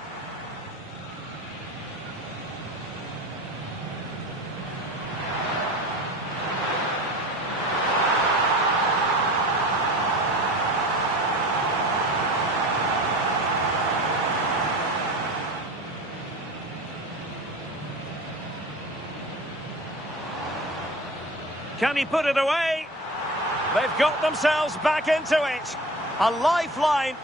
Can he put it away? They've got themselves back into it. A lifeline.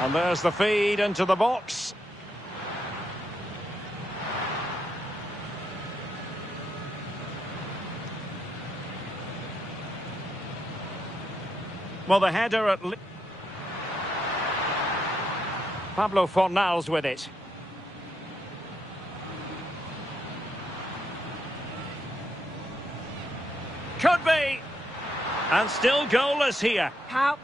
And there's the feed into the box. Well, the header at... Pablo Fornals with it. Could be. And still goalless here. How?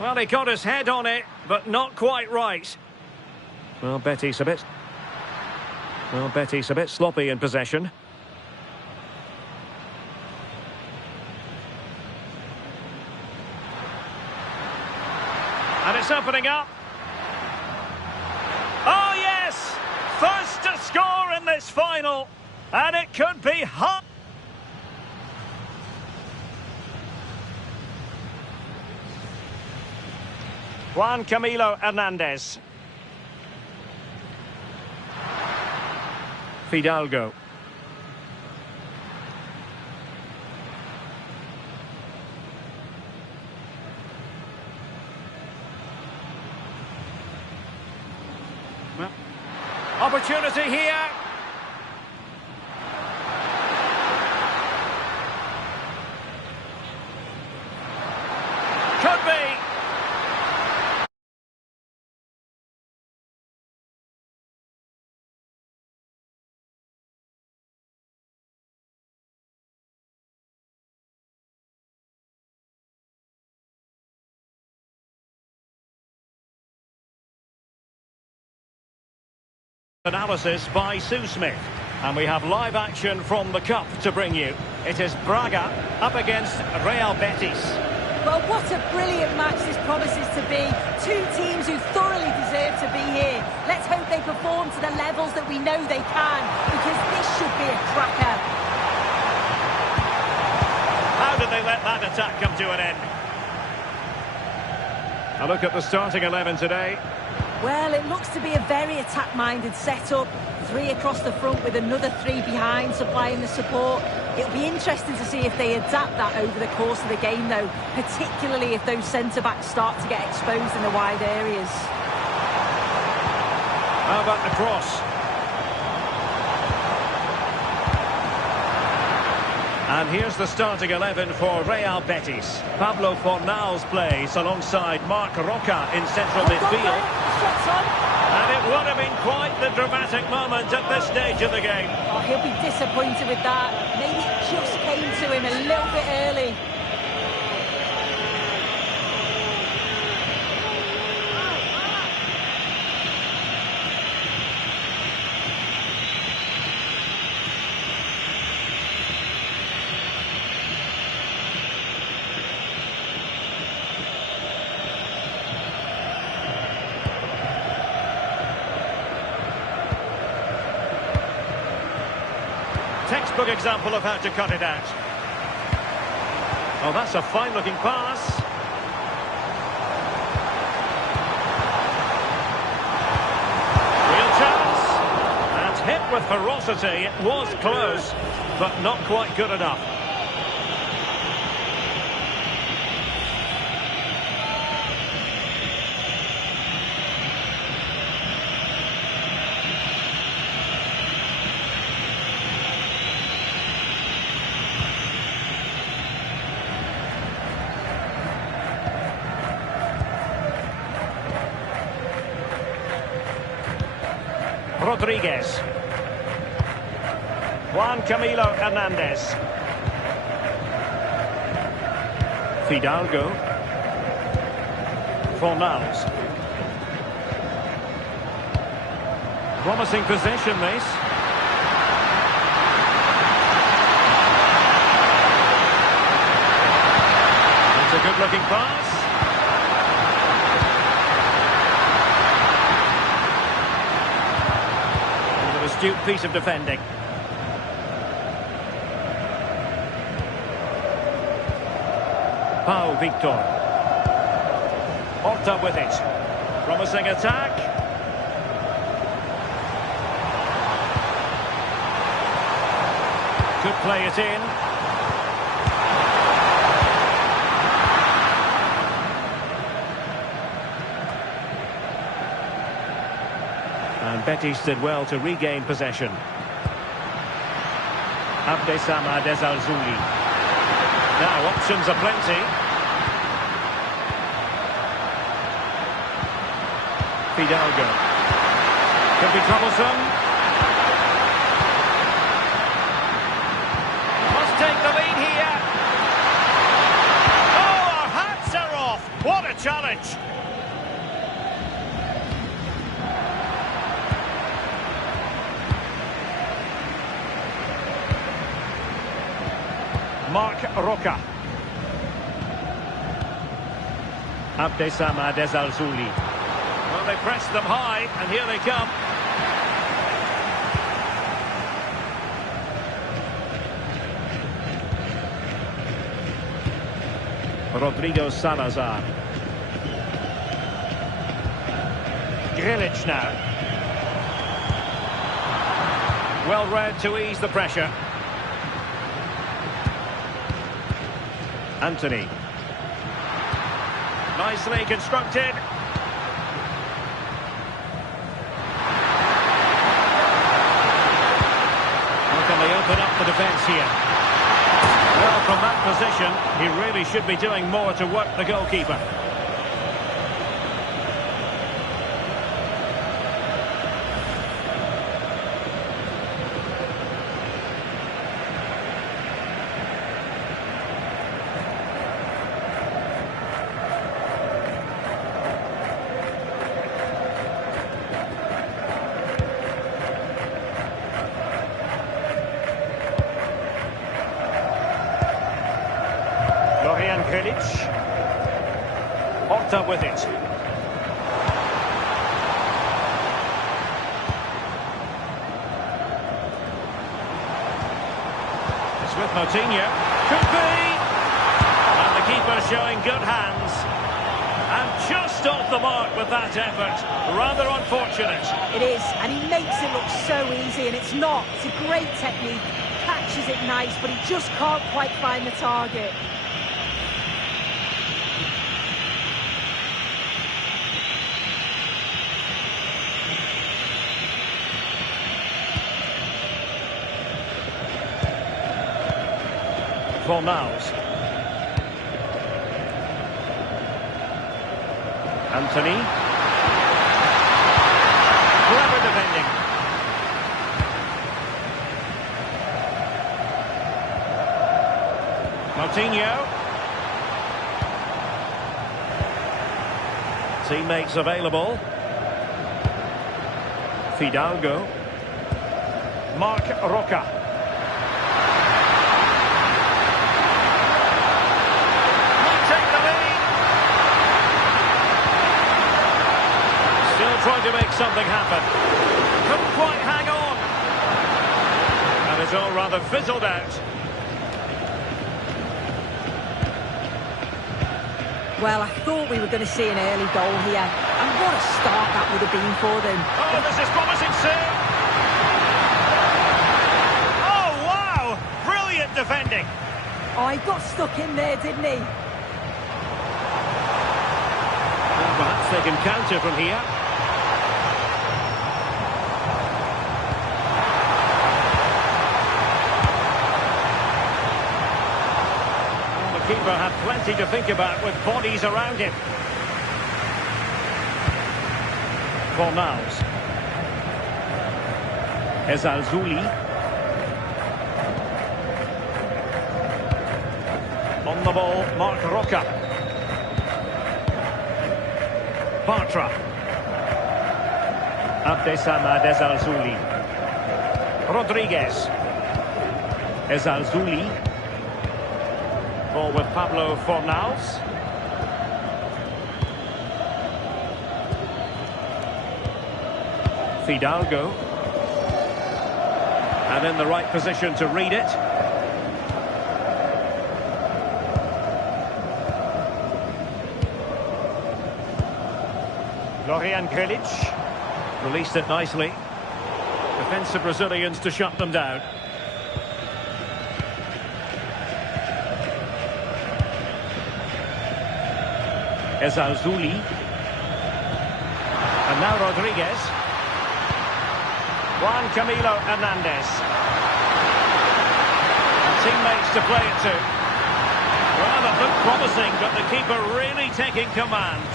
Well, he got his head on it, but not quite right. Well, Betis a bit sloppy in possession. And it's opening up. Oh, yes! First to score in this final. And it could be hot. Juan Camilo Hernandez. Fidalgo. Well, opportunity here. Analysis by Sue Smith. And we have live action from the Cup to bring you. It is Braga up against Real Betis. Well, what a brilliant match this promises to be. Two teams who thoroughly deserve to be here. Let's hope they perform to the levels that we know they can, because this should be a cracker. How did they let that attack come to an end? A look at the starting 11 today. Well, it looks to be a very attack-minded setup. Three across the front with another three behind supplying the support. It'll be interesting to see if they adapt that over the course of the game, though, particularly if those centre-backs start to get exposed in the wide areas. How about the cross? And here's the starting 11 for Real Betis. Pablo Fornals plays alongside Marc Roca in central midfield. And it would have been quite the dramatic moment at this stage of the game. Oh, he'll be disappointed with that. Maybe it just came to him a little bit early. Textbook example of how to cut it out. Oh, that's a fine-looking pass. Real chance. And hit with ferocity. It was close, but not quite good enough. Rodriguez. Juan Camilo Hernandez. Fidalgo. Fornals. Promising possession, this. It's a good-looking pass. Astute piece of defending. Pau Victor. Horta with it. Promising attack. Could play it in. And Betis did well to regain possession. Abdesama Desalzuli. Now options are plenty. Fidalgo. Could be troublesome. Must take the lead here. Oh, our hats are off. What a challenge. Marc Roca. Abdesama Desalzuli. Well, they pressed them high, and here they come. Rodrigo Salazar. Grilic now. Well read to ease the pressure. Anthony. Nicely constructed. How can they open up the defence here? Well, from that position, he really should be doing more to work the goalkeeper. Grilic. Horta with it. It's with Moutinho. Could be! And the keeper showing good hands. And just off the mark with that effort. Rather unfortunate. It is, and he makes it look so easy, and it's not. It's a great technique. Catches it nice, but he just can't quite find the target. Fornals. Anthony. Clever defending. Moutinho. Teammates available. Fidalgo. Marc Roca. Trying to make something happen. Couldn't quite hang on. And it's all rather fizzled out. Well, I thought we were going to see an early goal here. And what a start that would have been for them. Oh, this is promising soon. Oh, wow! Brilliant defending. Oh, he got stuck in there, didn't he? Well, perhaps they can counter from here. The keeper had plenty to think about with bodies around him. Fornals. Ezalzouli. On the ball, Marc Roca. Bartra. Abdesamad Ezalzouli. Rodriguez. Ezalzouli. Ball with Pablo Fornals. Fidalgo. And in the right position to read it. Florian Grilic. Released it nicely. Defensive Brazilians to shut them down. Ezalzouli. And now Rodriguez. Juan Camilo Hernandez. And teammates to play it to. Well, that looked promising, but the keeper really taking command.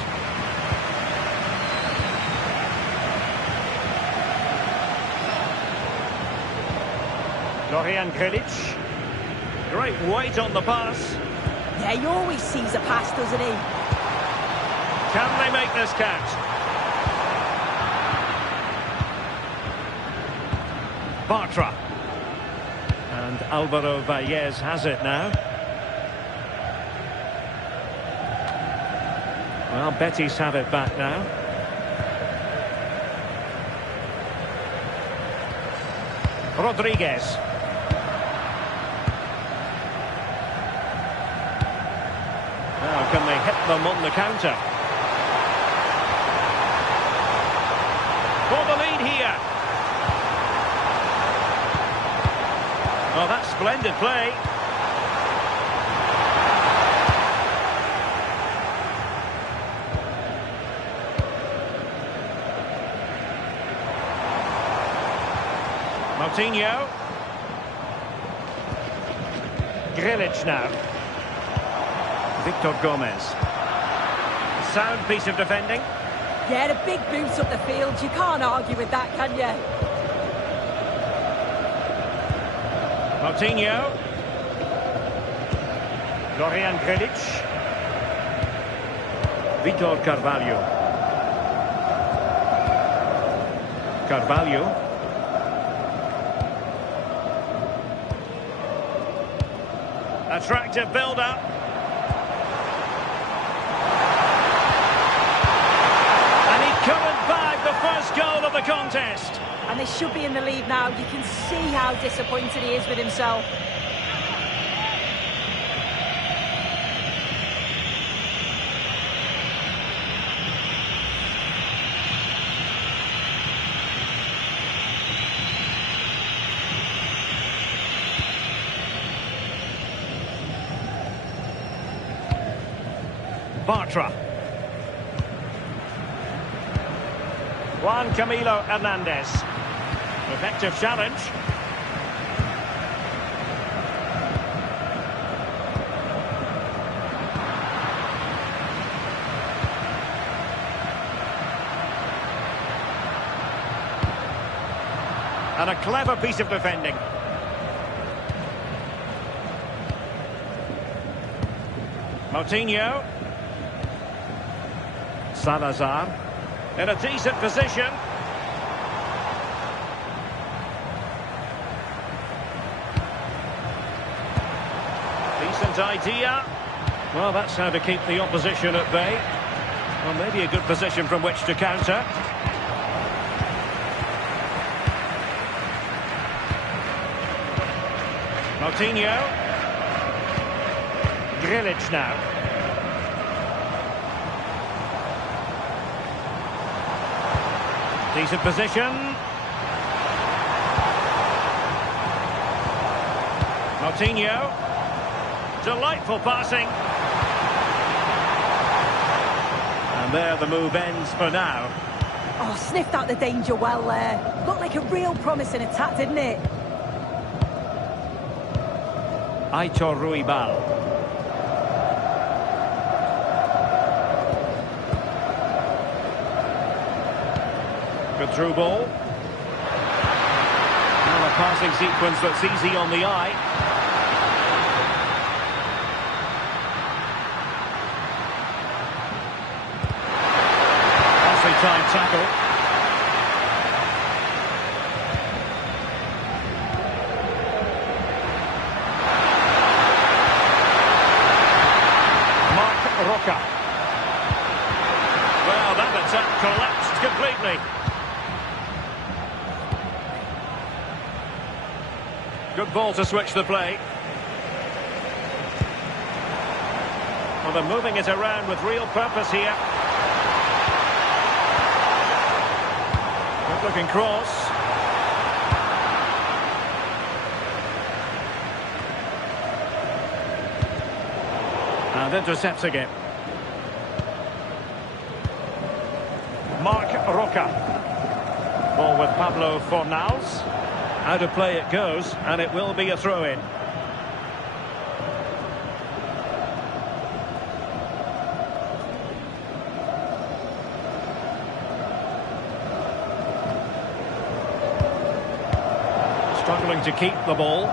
Florian Grilic. Great weight on the pass. Yeah, he always sees a pass, doesn't he? Can they make this count? Bartra. And Alvaro Valles has it now. Well, Betis have it back now. Rodriguez. Now, can they hit them on the counter? For the lead here. Oh, that's splendid play. Moutinho. Grilic now. Victor Gomez. Sound piece of defending. Yeah, the big boots up the field. You can't argue with that, can you? Moutinho. Florian Grilic. Vitor Carvalho. Carvalho. Attractive build-up. the contest. And they should be in the lead now. You can see how disappointed he is with himself. Bartra. Juan Camilo Hernandez. Effective challenge. And a clever piece of defending. Moutinho. Salazar. In a decent position. Decent idea. Well, that's how to keep the opposition at bay. Well, maybe a good position from which to counter. Moutinho. Grilic now. Decent position. Moutinho. Delightful passing. And there the move ends for now. Oh, sniffed out the danger well there. Looked like a real promising attack, didn't it? Aitor Ruibal. Good through ball. Well, a passing sequence that's easy on the eye. Nicely timed tackle. Marc Roca. Well, that attack collapsed completely. Good ball to switch the play. Well, they're moving it around with real purpose here. Good looking cross. And intercepts again. Marc Roca. Ball with Pablo Fornals. Out of play it goes, and it will be a throw-in. Struggling to keep the ball.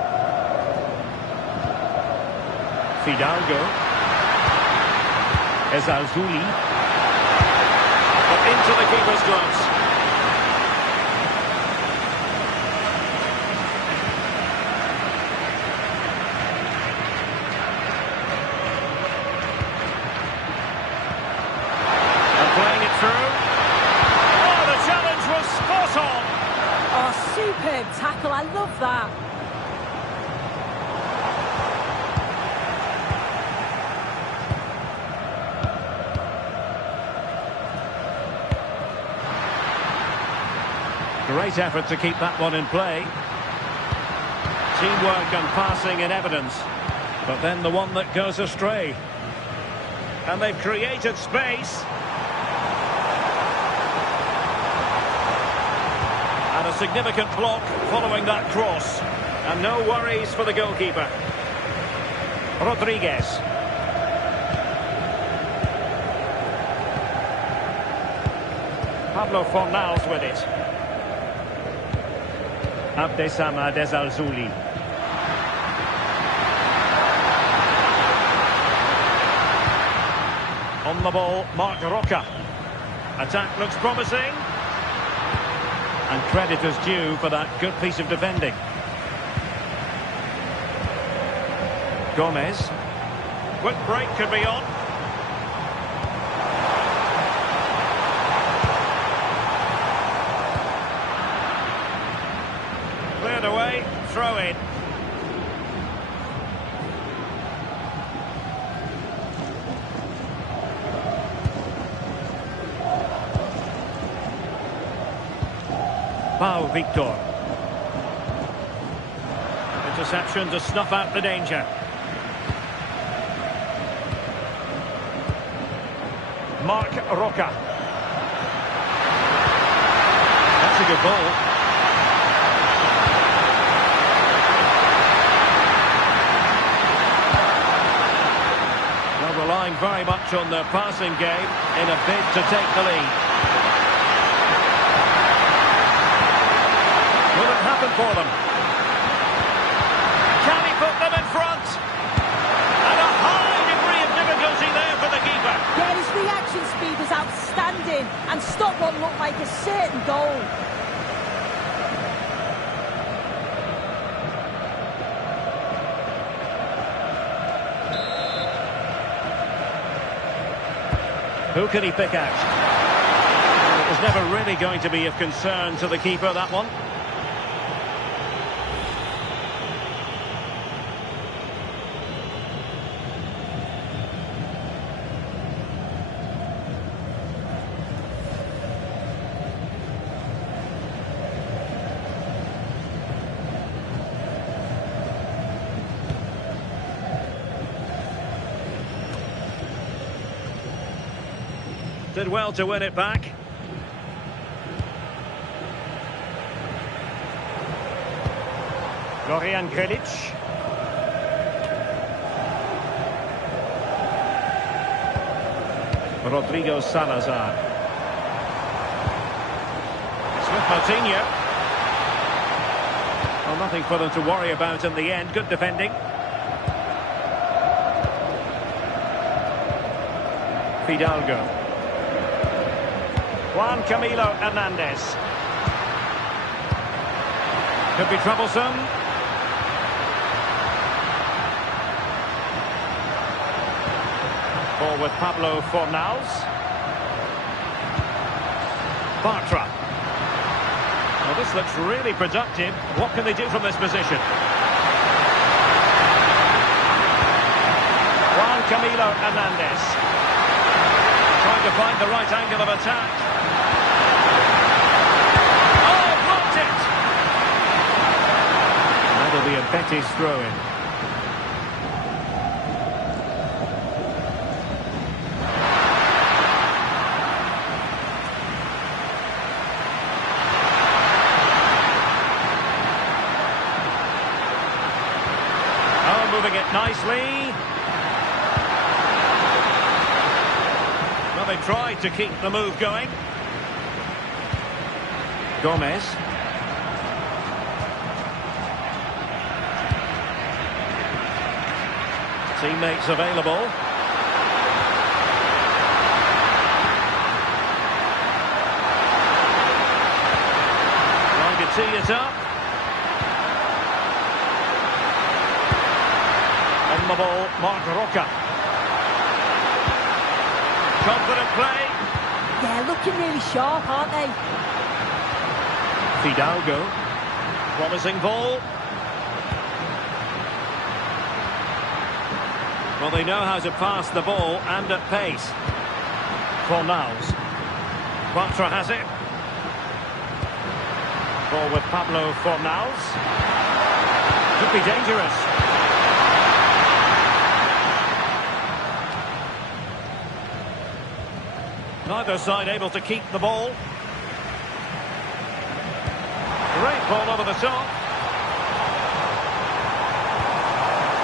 Fidalgo. Ezalzouli. But into the keeper's gloves. Superb tackle, I love that. Great effort to keep that one in play. Teamwork and passing in evidence. But then the one that goes astray. And they've created space. And a significant block following that cross. And no worries for the goalkeeper. Rodriguez. Pablo Fornals with it. Abdessamad Ezalzouli. On the ball, Marc Roca. Attack looks promising. And credit is due for that good piece of defending. Gomez. Quick break could be on. it away. Throw in. Pau Victor. Interception to snuff out the danger. Marc Roca. That's a good ball. They're relying very much on their passing game in a bid to take the lead. Will it happen for them? Can he put them in front? And a high degree of difficulty there for the keeper. Yeah, his reaction speed was outstanding and stopped what looked like a certain goal. Who can he pick out? It was never really going to be of concern to the keeper, that one. Did well to win it back. Florian Grilic. Rodrigo Salazar. Smith Martinho. Well, nothing for them to worry about in the end. Good defending. Fidalgo. Juan Camilo Hernandez. Could be troublesome. Ball with Pablo Fornals. Bartra. Well, this looks really productive. What can they do from this position? Juan Camilo Hernandez. Trying to find the right angle of attack. Oh, blocked it! That'll be a Betis throw-in. Oh, moving it nicely. They tried to keep the move going. Gomez. Teammates available. Trying to tee it up. On the ball, Marc Roca. Confident play. Yeah, looking really sharp, aren't they? Fidalgo. Promising ball. Well, they know how to pass the ball and at pace. Fornals. Bartra has it. Ball with Pablo Fornals. Could be dangerous. Neither side able to keep the ball. Great ball over the top.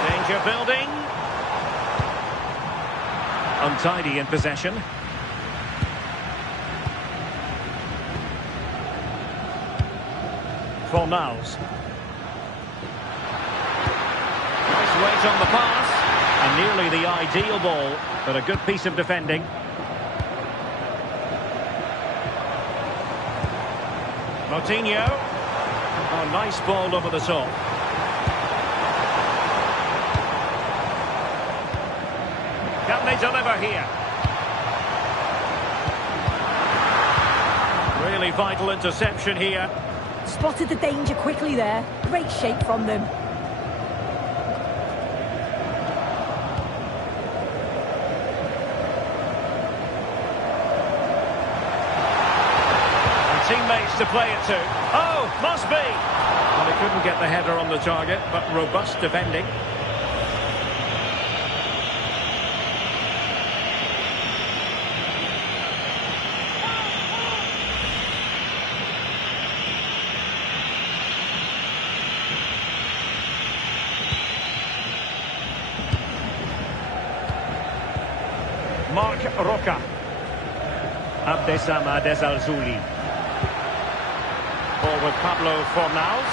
Danger building. Untidy in possession. Fornals. Nice weight on the pass. And nearly the ideal ball, but a good piece of defending. Coutinho. Oh, nice ball over the top. Can they deliver here? Really vital interception here. Spotted the danger quickly there. Great shape from them. And teammates to play it to. Oh, must be! Well, he couldn't get the header on the target, but robust defending. Mark Roca. Abdesama Desalzuli. Ball with Pablo Fornals.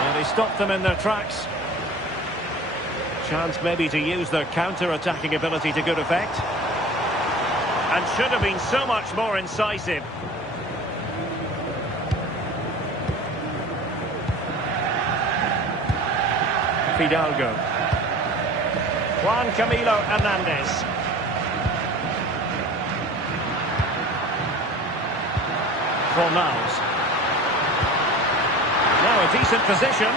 And he stopped them in their tracks. Chance maybe to use their counter-attacking ability to good effect. And should have been so much more incisive. Fidalgo. Juan Camilo Hernandez. Fornals. Now a decent position.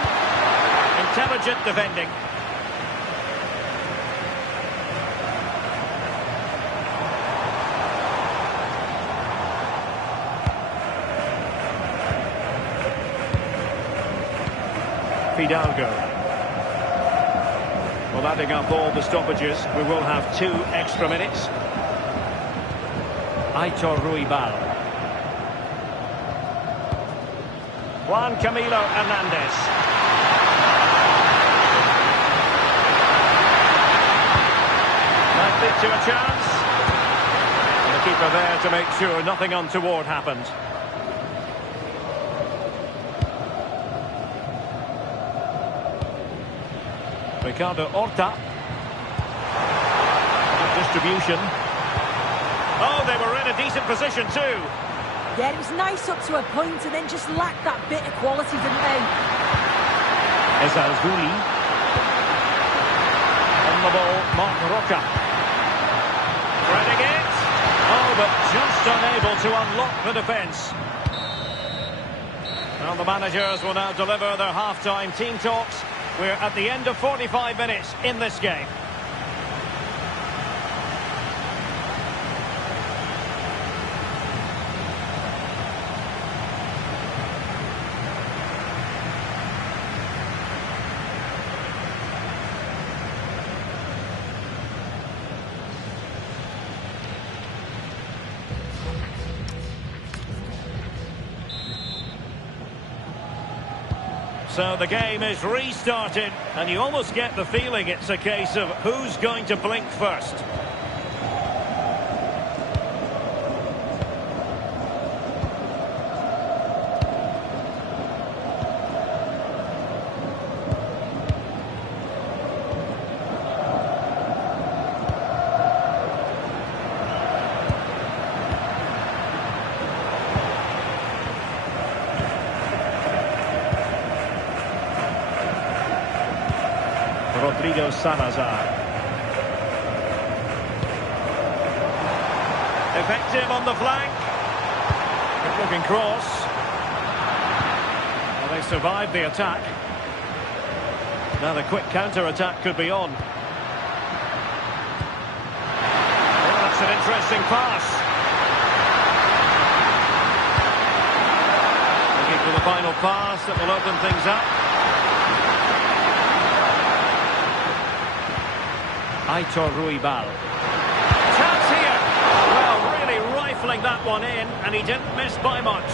Intelligent defending. Fidalgo. Well, adding up all the stoppages, we will have 2 extra minutes. Aitor Ruibal. Juan Camilo Hernandez. Might lead to a chance. And the keeper there to make sure nothing untoward happened. Ricardo Horta. Good distribution. Oh, they were in a decent position too. Yeah, it was nice up to a point and then just lacked that bit of quality, didn't they? Ezalzuli. On the ball, Mark Roca. Threading it. Oh, but just unable to unlock the defence. Well, the managers will now deliver their half-time team talks. We're at the end of 45 minutes in this game. So the game is restarted, and you almost get the feeling it's a case of who's going to blink first. Rodrigo Salazar. Effective on the flank. Good looking cross. Well, they survived the attack. Now the quick counter-attack could be on. Oh, that's an interesting pass. Looking for the final pass that will open things up. Aitor Ruibal. Chance here. Well, really rifling that one in, and he didn't miss by much.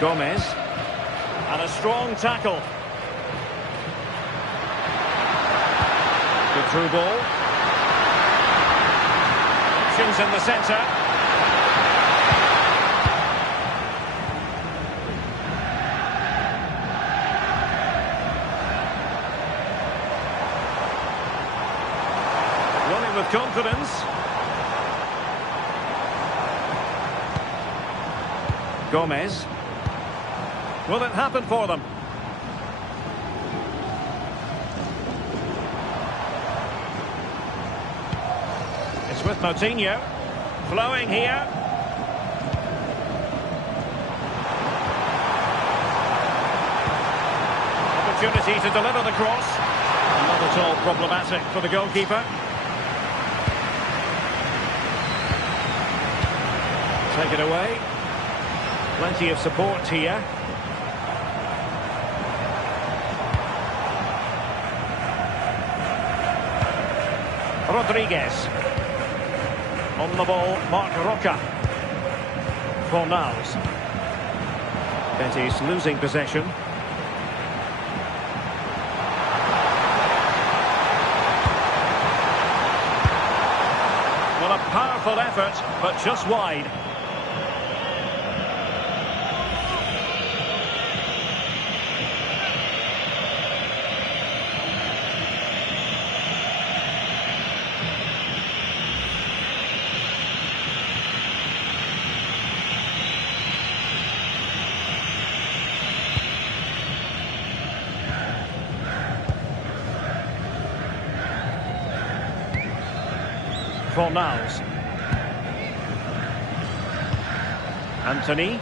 Gomez. And a strong tackle. Good through ball. Options in the centre. on with confidence. Gomez. Will it happen for them? It's with Moutinho. Flowing here. Opportunity to deliver the cross. Not at all problematic for the goalkeeper. Take it away. Plenty of support here. Rodriguez. On the ball, Marc Roca. Fornals. Betis losing possession. Well, a powerful effort, but just wide. Fornals. Anthony.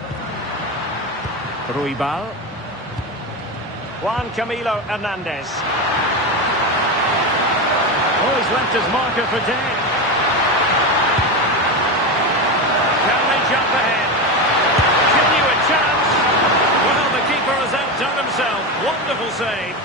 Ruibal. Juan Camilo Hernandez. Oh, he's left his marker for dead. Can they jump ahead? Genuine chance. Well, the keeper has outdone himself. Wonderful save.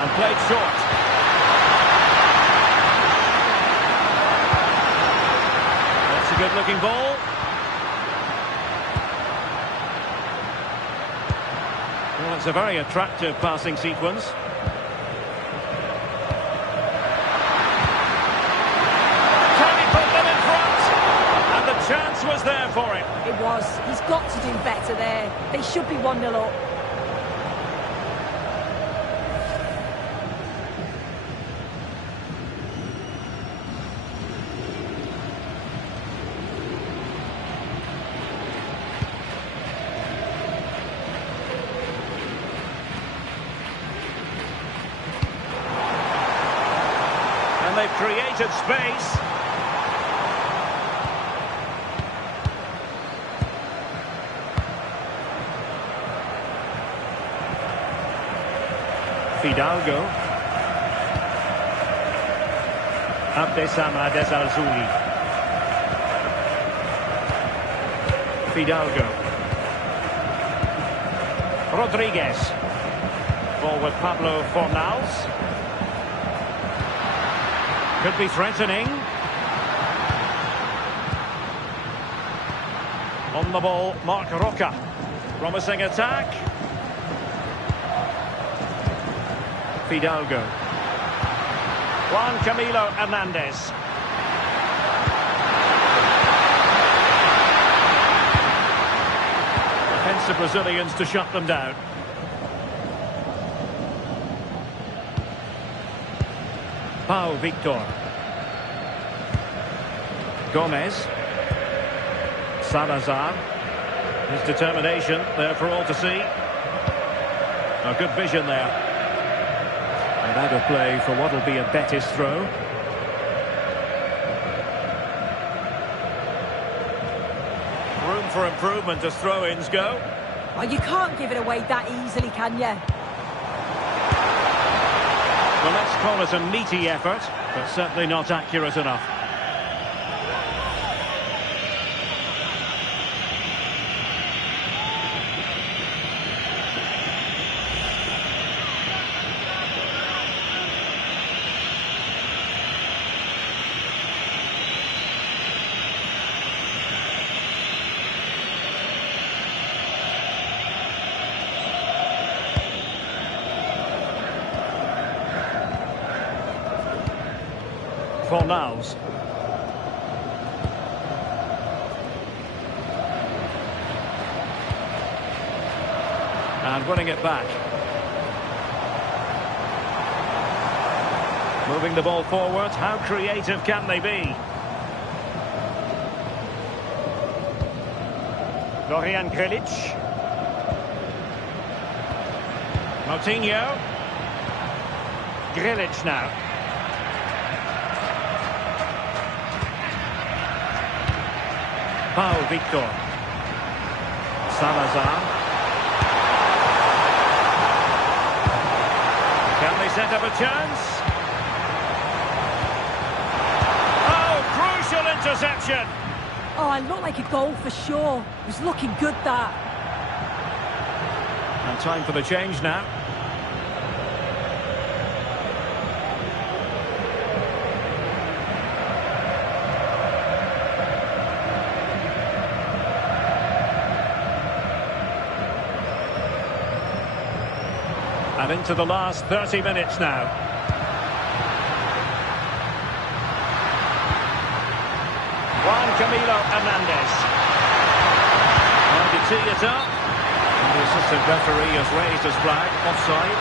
And played short. That's a good-looking ball. Well, it's a very attractive passing sequence. Can he put them in front? And the chance was there for him. It was. He's got to do better there. They should be 1-0 up. They've created space. Fidalgo. Abdesama Desalzuli. Fidalgo. Rodriguez. Ball with Pablo Fornals. Could be threatening. On the ball, Marc Roca. Promising attack. Fidalgo. Juan Camilo Hernandez. Defensive Brazilians to shut them down. Pau Victor. Gomez. Salazar. His determination there for all to see. A good vision there. And out of play for what will be a Betis throw. Room for improvement as throw-ins go. Oh, you can't give it away that easily, can you? Well, let's call it a meaty effort, but certainly not accurate enough. Fornals. And winning it back. Moving the ball forward. How creative can they be? Florian Grilic. Moutinho. Grilic now. Paul Victor. Salazar. Can they set up a chance? Oh, crucial interception. Oh, it looked like a goal for sure. It was looking good, that. And time for the change now. And into the last 30 minutes now. Juan Camilo Hernandez. Well, you tee it up. And the assistant referee has raised his flag. Offside.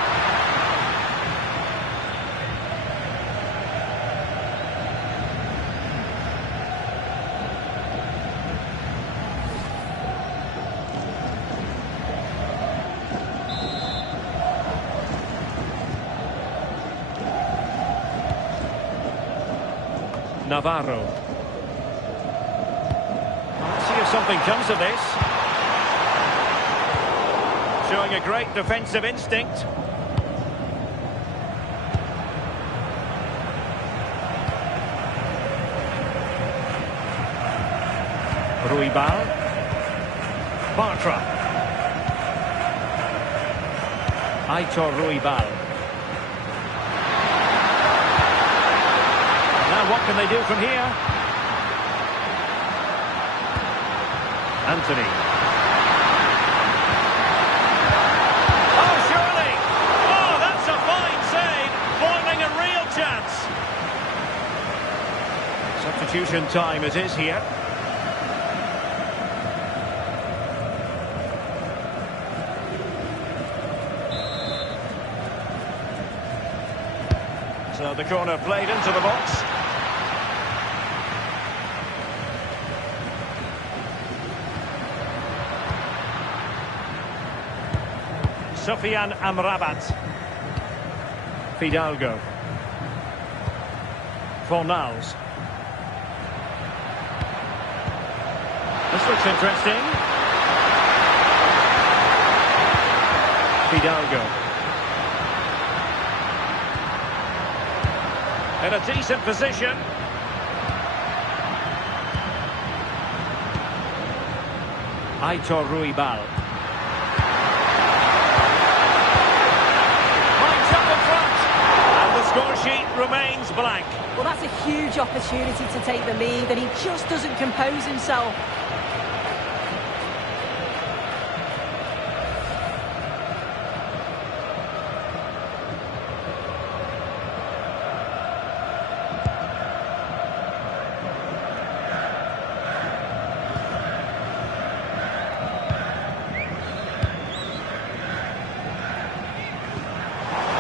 Navarro. Let's see if something comes of this. Showing a great defensive instinct. Ruibal. Bartra. Aitor Ruibal. What can they do from here? Anthony. Oh, surely! Oh, that's a fine save, foiling a real chance. Substitution time it is here. So the corner played into the box. Sofian Amrabat. Fidalgo. Fornals. This looks interesting. Fidalgo. In a decent position. Aitor Ruibal. Score sheet remains blank. Well, that's a huge opportunity to take the lead, and he just doesn't compose himself.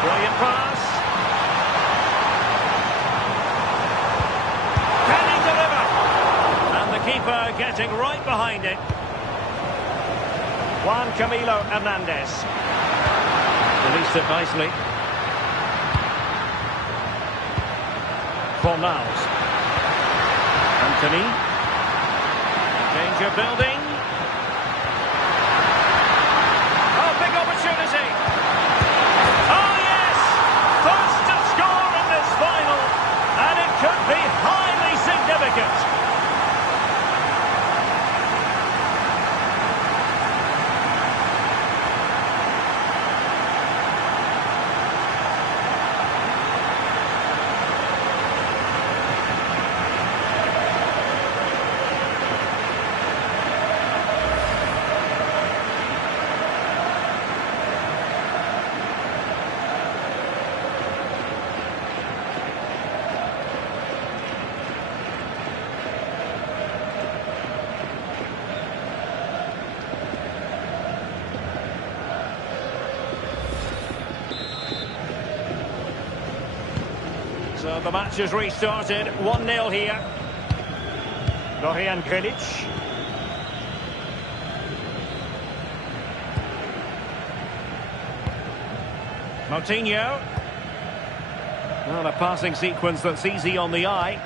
Brilliant pass. Keeper getting right behind it. Juan Camilo Hernandez. Released it nicely. Fornals. Anthony. Danger building. Oh, big opportunity. Oh, yes! First to score in this final. And it could be highly significant. Well, the match has restarted. 1-0 here. Dorian Grilic. Moutinho. Well, a passing sequence that's easy on the eye.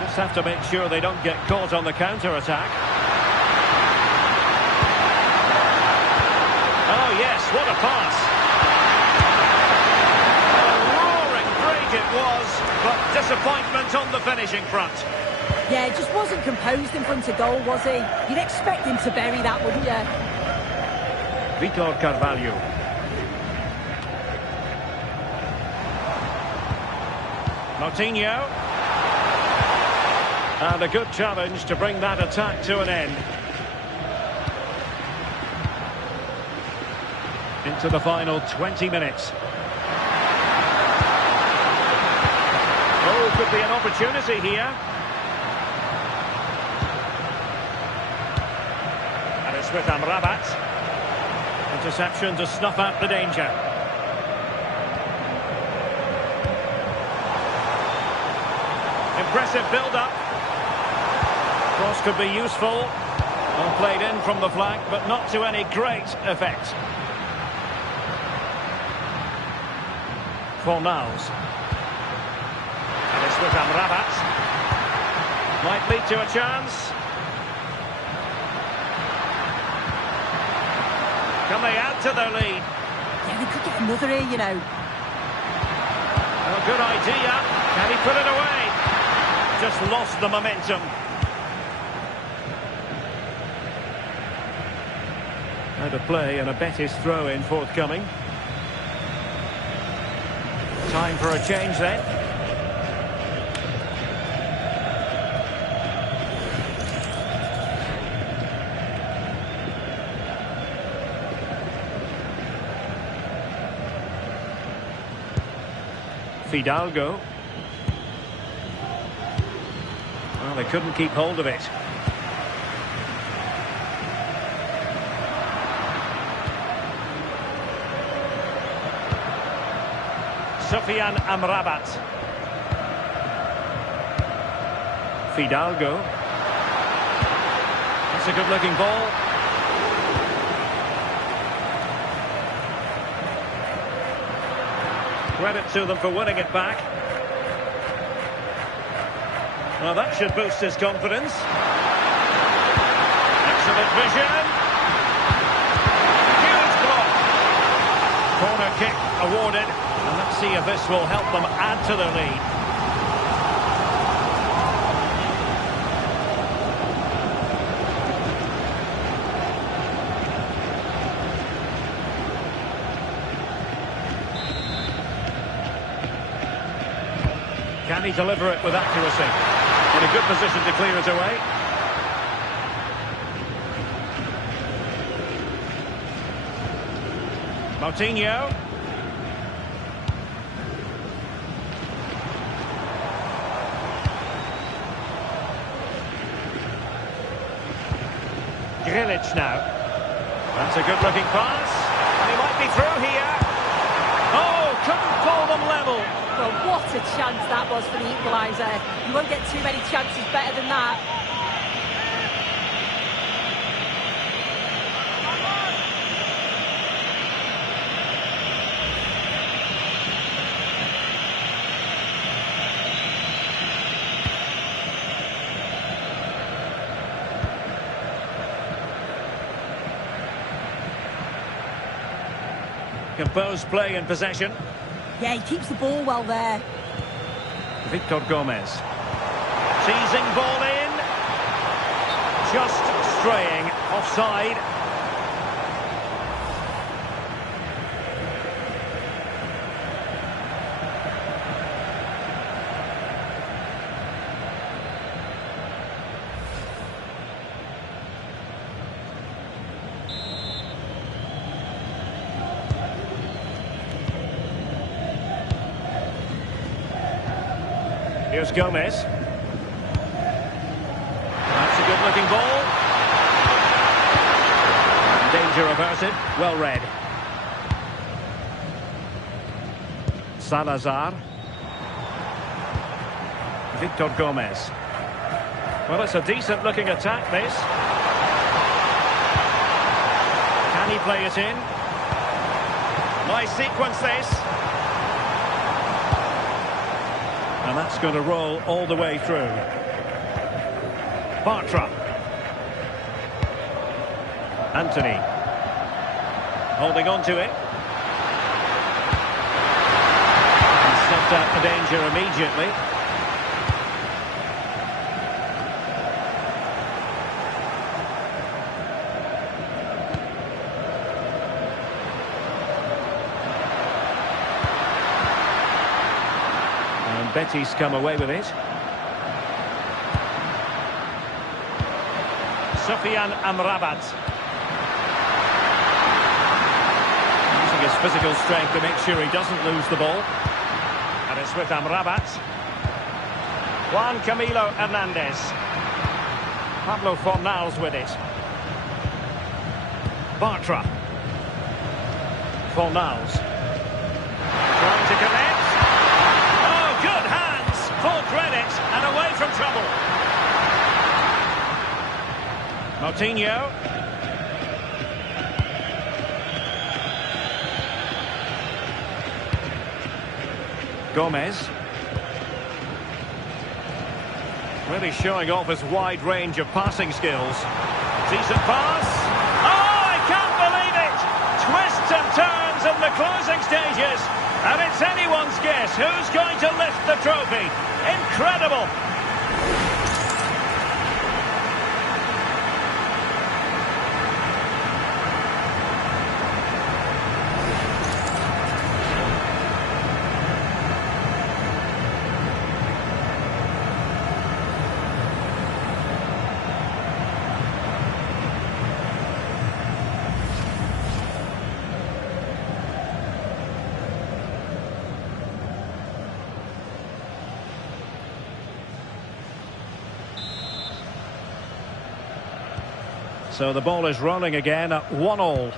Just have to make sure they don't get caught on the counter-attack. Oh, yes, what a pass. It was, but disappointment on the finishing front. Yeah, it just wasn't composed in front of goal, was he? You'd expect him to bury that, wouldn't you? Vitor Carvalho. Moutinho. And a good challenge to bring that attack to an end. Into the final 20 minutes. Oh, could be an opportunity here. And it's with Amrabat. Interception to snuff out the danger. Impressive build-up. Cross could be useful. Well played in from the flank, but not to any great effect. Fornals. With Amrabat. Might lead to a chance. Can they add to their lead? Yeah, they could get another here, you know. Well, good idea. Can he put it away? Just lost the momentum. Out of play and a Betis throw-in forthcoming. Time for a change then. Fidalgo. Well, they couldn't keep hold of it. Sofian Amrabat. Fidalgo. That's a good-looking ball. Credit to them for winning it back. Well, that should boost his confidence. Excellent vision. Huge block. Corner kick awarded. And let's see if this will help them add to their lead. Can he deliver it with accuracy? In a good position to clear it away. Moutinho. Grilic now. That's a good-looking pass. And he might be through here. Oh, couldn't pull them level. Well, what a chance that was for the equaliser. You won't get too many chances better than that. Composed play in possession. Yeah, he keeps the ball well there. Victor Gomez. Teasing ball in. Just straying offside. Here's Gomez. looking ball. Danger averted. Well read. Salazar. Victor Gomez. Well, it's a decent looking attack, this. Can he play it in? Nice sequence, this. And that's going to roll all the way through. Bartra. Anthony. Holding on to it. And snuffed out the danger immediately. And Betis come away with it. Sufyan Amrabat. Using his physical strength to make sure he doesn't lose the ball. And it's with Amrabat. Juan Camilo Hernandez. Pablo Fornals with it. Bartra. Fornals. Trying to connect. Oh, good hands. Full credit and away from trouble. Moutinho. Gomez. Really showing off his wide range of passing skills. Decent pass. Oh, I can't believe it! Twists and turns in the closing stages. And it's anyone's guess who's going to lift the trophy. Incredible! So the ball is rolling again at 1-1.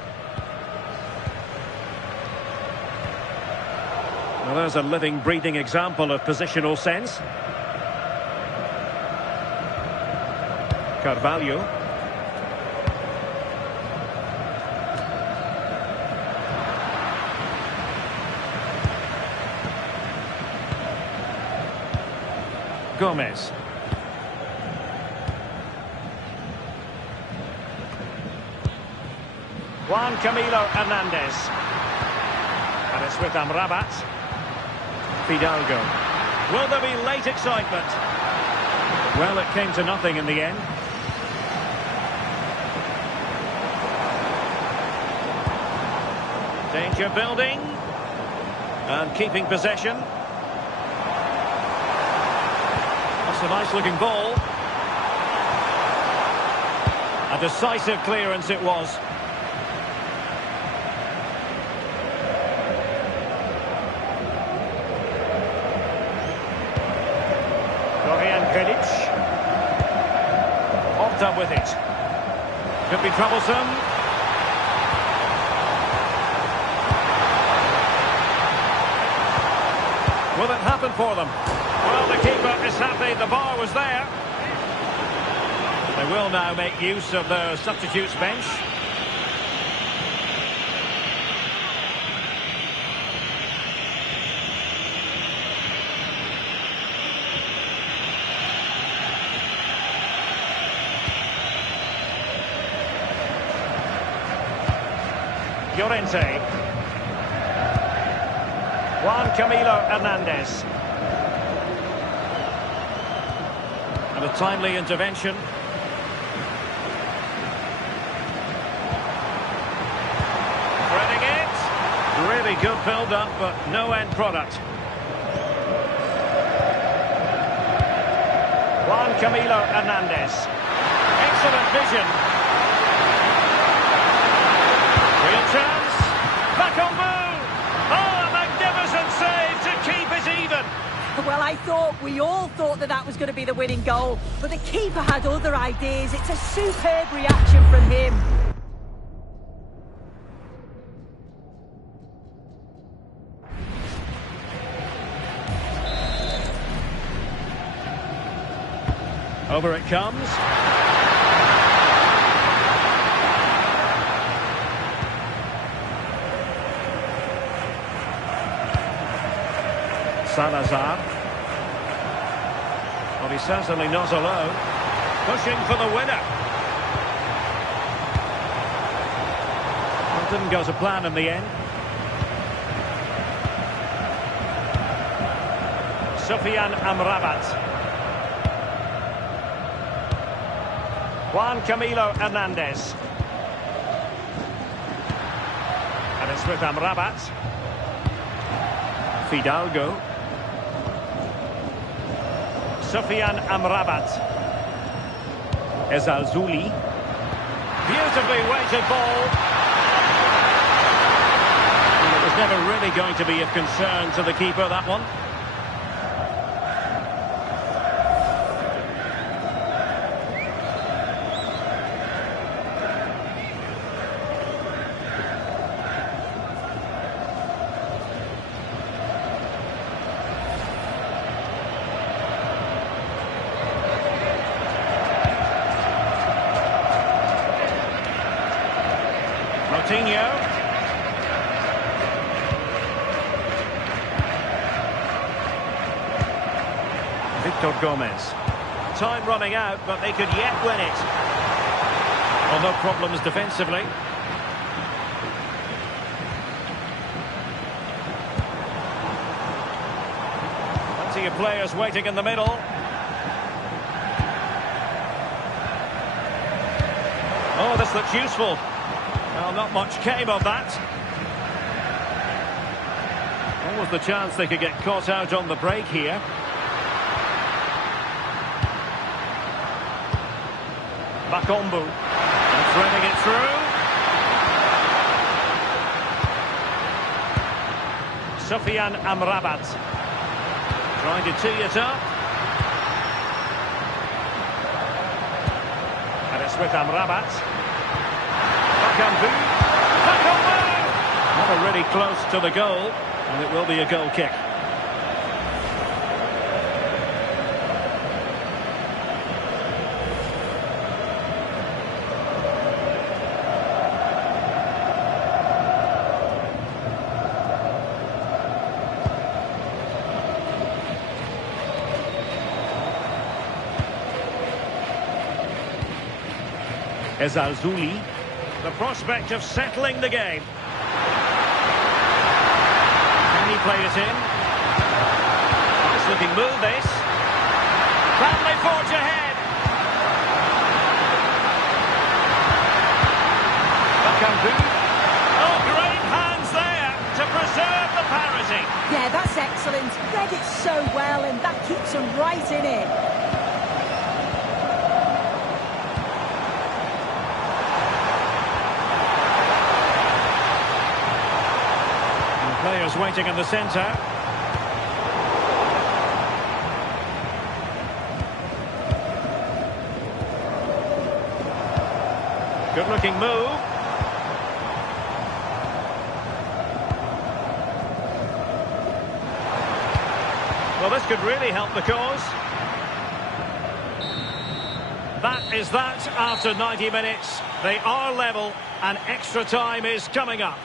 Well, there's a living, breathing example of positional sense. Carvalho. Gomez. Juan Camilo Hernandez. And it's with Amrabat. Fidalgo. Will there be late excitement? Well, it came to nothing in the end. Danger building. And keeping possession. That's a nice looking ball. A decisive clearance it was. Off up with it. Could be troublesome. Will it happen for them? Well, the keeper is happy the bar was there. They will now make use of their substitutes bench. Llorente. Juan Camilo Hernandez. And a timely intervention. Threading it. Really good build-up, but no end product. Juan Camilo Hernandez. Excellent vision. Real chance. Back on move. Oh, a magnificent save to keep it even. Well, I thought we We all thought that that was going to be the winning goal, but the keeper had other ideas. It's a superb reaction from him. Over it comes. Salazar. Well, he's certainly not alone. Pushing for the winner. Well, didn't go to plan in the end. Sufyan Amrabat. Juan Camilo Hernandez. And it's with Amrabat. Fidalgo. Sufyan Amrabat. Ezalzouli. Beautifully weighted ball. And it was never really going to be of concern to the keeper, that one. Coutinho. Victor Gomez. Time running out, but they could yet win it. Well, no problems defensively. Plenty of players waiting in the middle. Oh, this looks useful. Well, not much came of that. What was the chance they could get caught out on the break here? Bakombu. And threading it through. Sufyan Amrabat. Trying to tee it up. And it's with Amrabat. Never really close to the goal, and it will be a goal kick. Ezalzouli. The prospect of settling the game. Can he play it in? Nice looking move, this. Can they forge ahead? Bakambu. Oh, great hands there to preserve the parity. Yeah, that's excellent. Read it so well, and that keeps them right in it. Players waiting in the centre. Good looking move. Well, this could really help the cause. That is that after 90 minutes. They are level and extra time is coming up.